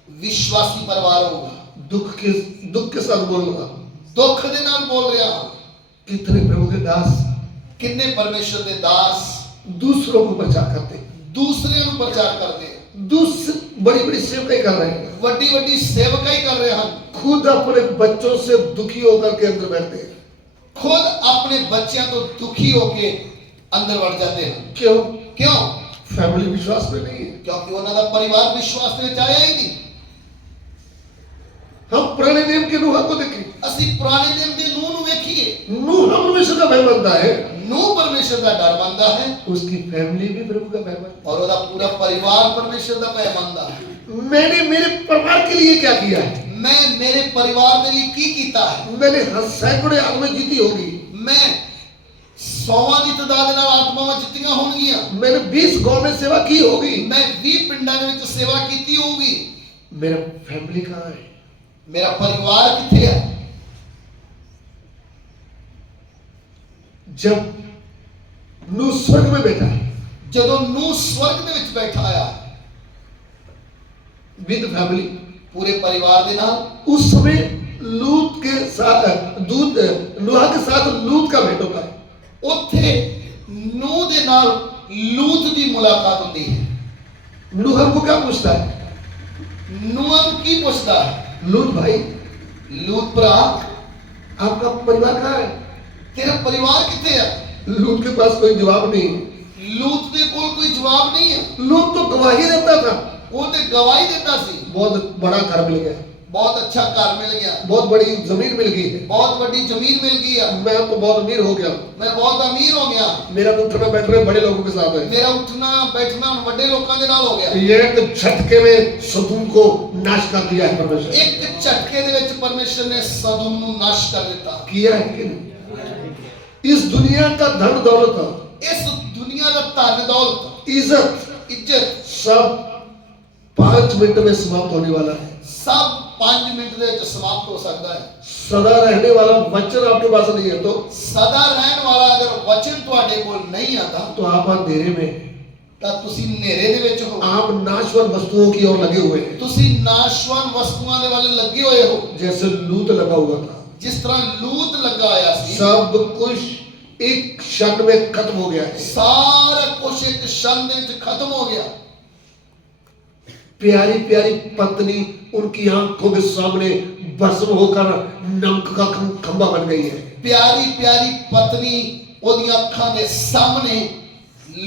विश्वासी परिवार होगा। दुख के साथ बोलूंगा, दुख ਦੇ ਨਾਲ बोल ਰਿਹਾ ਹਾਂ। कितने प्रभु के दास किन्ने परमेश्वर के दास दूसरों को प्रचार करते, दूसरे ਨੂੰ प्रचार करते, बड़ी बड़ी सेवकाई कर रहे हैं, ਵੱਡੀ ਵੱਡੀ सेवकाई कर रहे हैं, खुद अपने बच्चों से दुखी होकर के अंदर बैठते हैं। खुद अपने बच्चों तो दुखी होके अंदर बढ़ जाते हैं। क्यों? क्यों? फैमिली विश्वास में नहीं है। क्योंकि उन्होंने परिवार विश्वास में आया ही नहीं। हम पुराने नियम के नूह को देखें, ਅਸੀਂ ਪੁਰਾਣੇ ਨਿਯਮ ਦੇ ਨੂਹ ਨੂੰ ਵੇਖੀਏ। नूह परमेश्वर का भय मानता है, ਨੂਹ परमेश्वर का डर मानता है उसकी फैमिली भी प्रभु का भय मानती और ਉਹਦਾ पूरा परिवार परमेश्वर का भय मानता है। है। मैंने मेरे परिवार के लिए क्या किया है? मैं मेरे परिवार के लिए की कीता है। मैंने सैकड़ों आत्माएं जीती होगी, मैं 100 ਦੀ ਤਦਾਦ ਨਾਲ ਆਤਮਾਵਾਂ ਜਿੱਤੀਆਂ ਹੋਣਗੀਆਂ। मैंने 20 गांव में सेवा की होगी। मैं 20 ਪਿੰਡਾਂ ਦੇ ਵਿੱਚ ਸੇਵਾ ਕੀਤੀ ਹੋਊਗੀ। मेरा फैमिली कहाँ है? मेरा परिवार किथे है? जब नूह स्वर्ग में बैठा है, ਜਦੋਂ ਨੂਹ स्वर्ग ਦੇ ਵਿੱਚ ਬੈਠਾ ਆ विद फैमिली, पूरे परिवार ਦੇ ਨਾਲ, उस समय लूत के साथ दूध नूह के साथ लूत का भेंट होता है। ਉੱਥੇ ਨੂਹ ਦੇ ਨਾਲ ਲੂਤ ਦੀ ਮੁਲਾਕਾਤ ਹੁੰਦੀ ਹੈ। नूह हमको क्या पूछता है? ਨੂਹ ਨੂੰ ਕੀ ਪੁੱਛਦਾ ਹੈ? लूत भाई, ਲੂਤ ਭਰਾ आपका परिवार कहाँ है? ਤੇਰਾ ਪਰਿਵਾਰ ਕਿੱਥੇ ਆ? लूत के पास कोई जवाब नहीं। ਲੂਤ ਦੇ ਕੋਲ ਕੋਈ ਜਵਾਬ ਨਹੀਂ ਹੈ। लूत तो गवाही देता था। ਉਹ ਤੇ ਗਵਾਹੀ ਦਿੰਦਾ ਸੀ। बहुत बड़ा घर मिल गया, ਬਹੁਤ ਅੱਛਾ ਘਰ ਮਿਲ ਗਿਆ, बहुत बड़ी जमीन मिल गई है, ਬਹੁਤ ਵੱਡੀ ਜ਼ਮੀਨ ਮਿਲ ਗਈ ਆ, मैं तो बहुत अमीर हो गया, ਮੈਂ ਬਹੁਤ ਅਮੀਰ ਹੋ ਗਿਆ, मेरा तो उठना बैठना बड़े लोगों के साथ है। ਮੇਰਾ ਉੱਠਣਾ ਬੈਠਣਾ ਹੁਣ ਵੱਡੇ ਲੋਕਾਂ ਦੇ ਨਾਲ ਹੋ ਗਿਆ। ये एक झटके में सदूम को नाश कर दिया है परमेश्वर। ਇੱਕ ਝਟਕੇ ਦੇ ਵਿੱਚ ਪਰਮੇਸ਼ਰ ਨੇ ਸਦਮ ਨੂੰ ਨਾਸ਼ ਕਰ ਦਿੱਤਾ। किया है कि नहीं? इस दुनिया का धन दौलत, ਇਸ ਦੁਨੀਆ ਦਾ ਧਨ ਦੌਲਤ इज्जत ਇੱਜ਼ਤ सब 5 मिनट में समाप्त होने वाला है। ਸਭ 5 ਮਿੰਟ ਦੇ ਵਿੱਚ ਸਮਾਪਤ ਹੋ ਸਕਦਾ ਹੈ। सदा रहने वाला वचन आपके पास नहीं है ਸਦਾ ਰਹਿਣ ਵਾਲਾ ਅਗਰ ਵਚਨ ਤੁਹਾਡੇ ਕੋਲ ਨਹੀਂ ਆਤਾ तो आप अंधेरे में, ਤਾਂ ਤੁਸੀਂ ਹਨੇਰੇ ਦੇ ਵਿੱਚ ਹੋ, आप नाशवान वस्तुओं की ओर लगे हुए हैं, ਤੁਸੀਂ ਨਾਸ਼ਵਾਨ ਵਸਤੂਆਂ ਦੇ ਵੱਲ ਲੱਗੇ ਹੋਏ ਹੋ। जैसे लूत लगा हुआ था। ਜਿਸ ਤਰ੍ਹਾਂ ਲੂਤ ਲੱਗਾ ਹੋਇਆ ਸੀ, सब कुछ एक क्षण में खत्म हो गया है। ਸਾਰਾ ਕੁਝ ਇੱਕ क्षण ਦੇ ਵਿੱਚ ਖਤਮ ਹੋ ਗਿਆ। प्यारी प्यारी पत्नी उनकी आंखों के सामने भस्म होकर नमक का खंबा बन गई है। ਪਿਆਰੀ ਪਿਆਰੀ ਪਤਨੀ ਉਹਦੀਆਂ ਅੱਖਾਂ ਦੇ ਸਾਹਮਣੇ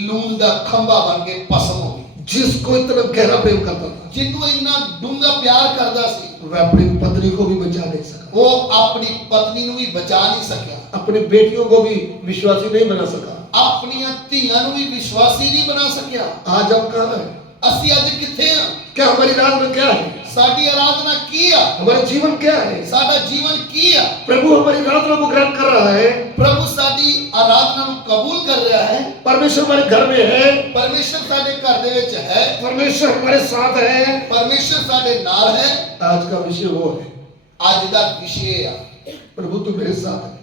ਲੂਣ ਦਾ ਖੰਭਾ ਬਣ ਕੇ ਭਸਮ ਹੋ ਗਈ। जिसको इतना गहरा प्रेम करता था, ਜਿਹਨੂੰ ਇੰਨਾ ਡੂੰਘਾ ਪਿਆਰ ਕਰਦਾ ਸੀ, वह अपनी पत्नी को भी बचा नहीं सका, ਉਹ ਆਪਣੀ ਪਤਨੀ ਨੂੰ ਵੀ ਬਚਾ ਨਹੀਂ ਸਕਿਆ, अपनी बेटियों को भी विश्वासी नहीं बना सका। ਆਪਣੀਆਂ ਧੀਆਂ ਨੂੰ ਵੀ ਵਿਸ਼ਵਾਸੀ ਨਹੀਂ ਬਣਾ ਸਕਿਆ। आज हम कहाँ हैं? ਅਸੀਂ ਅੱਜ ਕਿੱਥੇ ਆ? क्या हमारी आराधना क्या है? ਸਾਡੀ ਆਰਾਧਨਾ ਕੀ ਆ? हमारा जीवन क्या है? ਸਾਡਾ ਜੀਵਨ ਕੀ ਆ? प्रभु हमारी आराधना को ग्रहण कर रहा है। ਪ੍ਰਭੂ ਸਾਡੀ ਆਰਾਧਨਾ ਨੂੰ ਕਬੂਲ ਕਰ ਰਿਹਾ ਹੈ। परमेश्वर हमारे घर में है, ਪਰਮੇਸ਼ਰ ਸਾਡੇ ਘਰ ਦੇ ਵਿੱਚ ਹੈ, परमेश्वर हमारे साथ है। ਪਰਮੇਸ਼ਰ ਸਾਡੇ ਨਾਲ ਹੈ। आज का विषय वो है, ਅੱਜ ਦਾ ਵਿਸ਼ੇ ਆ, प्रभु तू मेरे साथ है,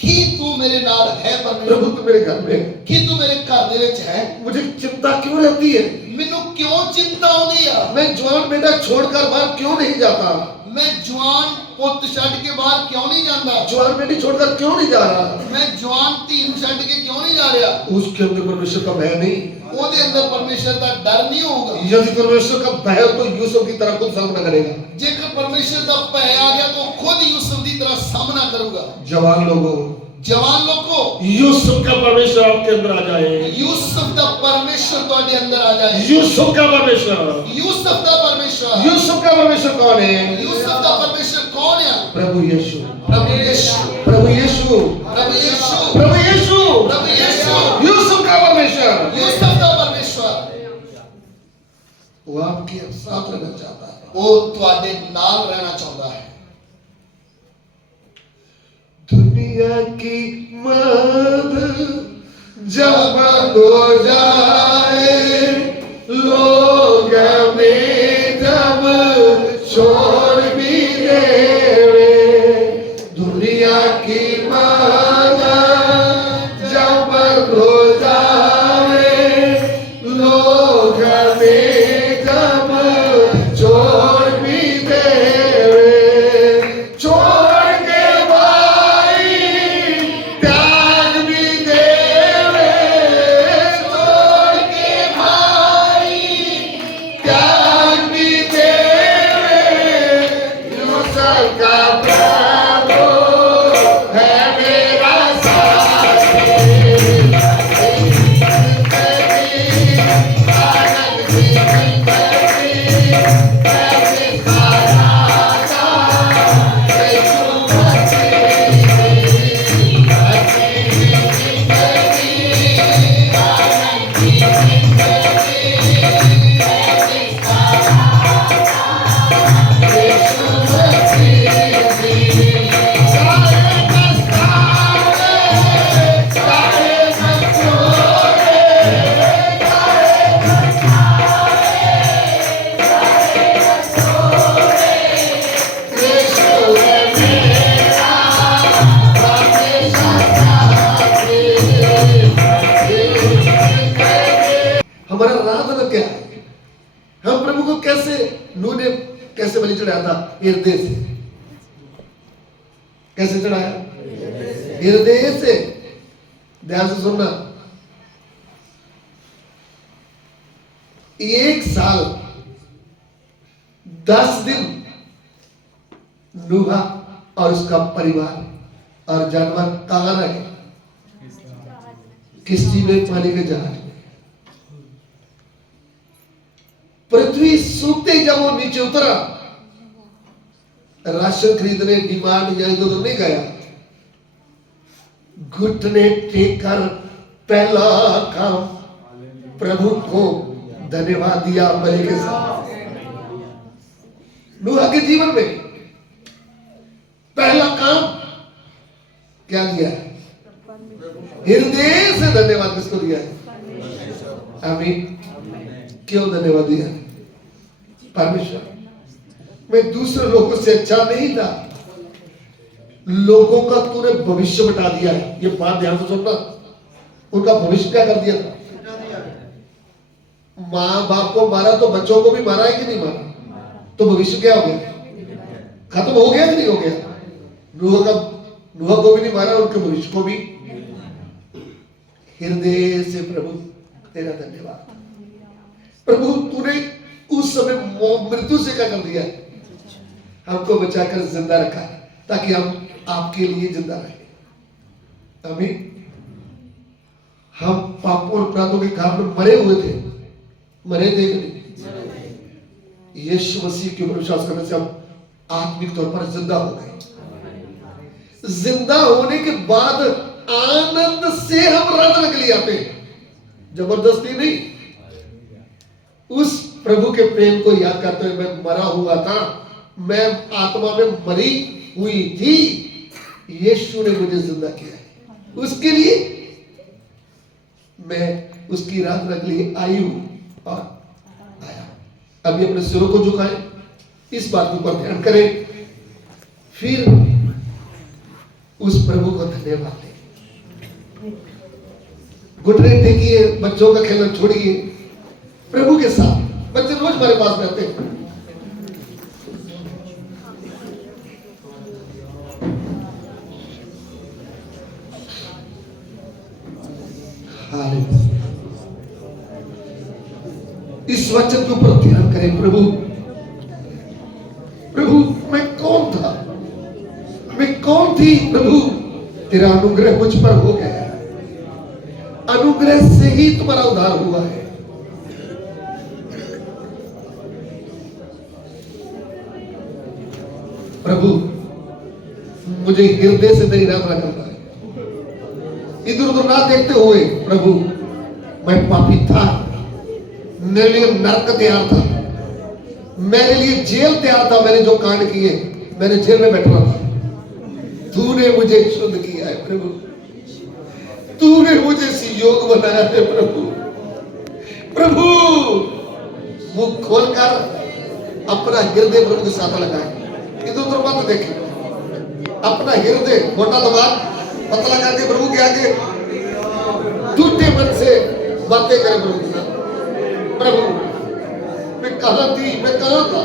ਕੀ ਤੂੰ ਮੇਰੇ ਨਾਲ ਹੈ? प्रभु ਪਰਮੇਸ਼ਰ तू मेरे घर में है। ਕੀ ਤੂੰ ਮੇਰੇ ਘਰ ਦੇ ਵਿੱਚ ਹੈ? मुझे चिंता क्यों रहती है? ਮੈਨੂੰ ਕਿਉਂ ਚਿੰਤਾ ਆਉਂਦੀ ਆ? मैं जवान बेटा छोड़कर बाहर क्यों नहीं जाता? ਮੈਂ ਜਵਾਨ ਪੁੱਤ ਛੱਡ ਕੇ ਬਾਹਰ ਕਿਉਂ ਨਹੀਂ ਜਾਂਦਾ? जवान बेटी छोड़कर क्यों नहीं जा रहा? ਮੈਂ ਜਵਾਨ ਧੀ ਨੂੰ ਛੱਡ ਕੇ ਕਿਉਂ ਨਹੀਂ ਜਾ ਰਿਹਾ? उसके अंदर परमेश्वर का भय नहीं। ਉਹਦੇ ਅੰਦਰ ਪਰਮੇਸ਼ਰ ਦਾ ਡਰ ਨਹੀਂ ਹੋਊਗਾ। यदि परमेश्वर का भय हो तो यूसुफ की तरह खुद सामना करेगा। ਜੇਕਰ ਪਰਮੇਸ਼ਰ ਦਾ ਭੈ ਆ ਗਿਆ ਤਾਂ ਉਹ ਖੁਦ ਯੂਸੁਫ ਦੀ ਤਰ੍ਹਾਂ ਸਾਹਮਣਾ ਕਰੂਗਾ। जवान लोगों, ਜਵਾਨ ਲੋਕੋ, यूसुफ का परमेश्वर आपके अंदर आ जाए। ਯੂਸੁਫ ਦਾ ਪਰਮੇਸ਼ਰ ਤੁਹਾਡੇ ਅੰਦਰ ਆ ਜਾਏ। यूसुफ का परमेश्वर, ਯੂਸੁਫ ਦਾ ਪਰਮੇਸ਼ਰ, यूसुफ का परमेश्वर कौन है? ਯੂਸੁਫ ਦਾ ਪਰਮੇਸ਼ਰ ਕੌਣ ਆ? प्रभु यीशु, ਪ੍ਰਭੂ ਯਿਸੂ, प्रभु यीशु, ਪ੍ਰਭੂ ਯਿਸੂ, प्रभु यीशु, ਪ੍ਰਭੂ ਯਿਸੂ, यूसुफ का परमेश्वर। ਯੂਸੁਫ ਦਾ ਪਰਮੇਸ਼ਰ वो आपके साथ रहना चाहता है। ਉਹ ਤੁਹਾਡੇ ਨਾਲ ਰਹਿਣਾ ਚਾਹੁੰਦਾ ਹੈ। दुनिया की मदद जब बंद हो जाए, लोग हमें जब छोड़ भी देवे, दुनिया की मदद जब बंद हो जाए, लोग हमें जब छोड़ भी देवे, छोड़ के भाई त्याग भी देवे, छोड़ के भाई त्याग भी देवे, यूसुफ का प्रभु है मेरा हमारा आराधना क्या है? हम प्रभु को कैसे, नूह ने कैसे बलि चढ़ाया था? हृदय से। कैसे चढ़ाया? हृदय से। ध्यान से सुनना, 1 साल 10 दिन नूहा और उसका परिवार और जानवर कहां रहे? किश्ती में, पानी के जहाज में। पृथ्वी सूखते जब वो नीचे उतरा, राशन खरीदने, डिमांड या इधर नहीं गया, घुटने टेक कर पहला काम प्रभु को धन्यवाद दिया बलि के साथ। नूह के जीवन में पहला काम क्या दिया है? हृदय से धन्यवाद किसको दिया है? आमीन। क्यों धन्यवाद दिया? परमेश्वर, मैं दूसरे लोगों से अच्छा नहीं था, लोगों का तूने भविष्य बता दिया है। ये बात ध्यान से सुनना, उनका भविष्य क्या कर दिया था? माँ बाप को मारा तो बच्चों को भी मारा है कि नहीं मारा? तो भविष्य क्या हो गया? खत्म हो गया कि नहीं हो गया? नूह को भी नहीं मारा, उनके भविष्य को भी। हृदय से प्रभु तेरा धन्यवाद। प्रभु तूने उस समय मृत्यु से क्या कर दिया? हमको बचाकर जिंदा रखा है, ताकि हम आपके लिए जिंदा रहे। आमीन। हम पापों और अपराधों के कारण मरे हुए थे, मरे थे कि नहीं? यीशु मसीह के ऊपर विश्वास करने से हम आत्मिक तौर पर जिंदा हो गए। जिंदा होने के बाद आनंद से हम आराधना के लिए आते हैं, जबरदस्ती नहीं। उस प्रभु के प्रेम को याद करते हुए, मैं मरा हुआ था, मैं आत्मा में मरी हुई थी, यीशु ने मुझे जिंदा किया है, उसके लिए मैं उसकी आराधना के लिए आई हूं और आया। अभी अपने सिरों को झुकाएं, इस बात के ऊपर ध्यान करें, फिर उस प्रभु को धन्यवाद दें। घुटने टेकिए, बच्चों का खेलना छोड़िए, प्रभु के साथ। बच्चे रोज हमारे पास रहते हैं। इस वचन के ऊपर ध्यान करें। प्रभु, प्रभु मैं कौन था, मैं कौन थी? प्रभु तेरा अनुग्रह मुझ पर हो गया, अनुग्रह से ही तुम्हारा उद्धार हुआ है। प्रभु मुझे हृदय से तेरी आराधना करना है, इधर उधर ना देखते हुए। प्रभु मैं पापी था, मेरे लिए नरक तैयार था, मेरे लिए जेल तैयार था। मैंने जो कांड किए, मैंने जेल में बैठा था, तूने मुझे शुद्ध किया है प्रभु, तूने मुझे योग बनाया है प्रभु। प्रभु मुख खोलकर अपना हृदय प्रभु के साथ लगाए, इधर उधर मत देखे, अपना हृदय मोटा दिमाग पतला करके प्रभु के आगे टूटे मन से बातें करें प्रभु के साथ। प्रभु मैं कहां थी, मैं कहां था,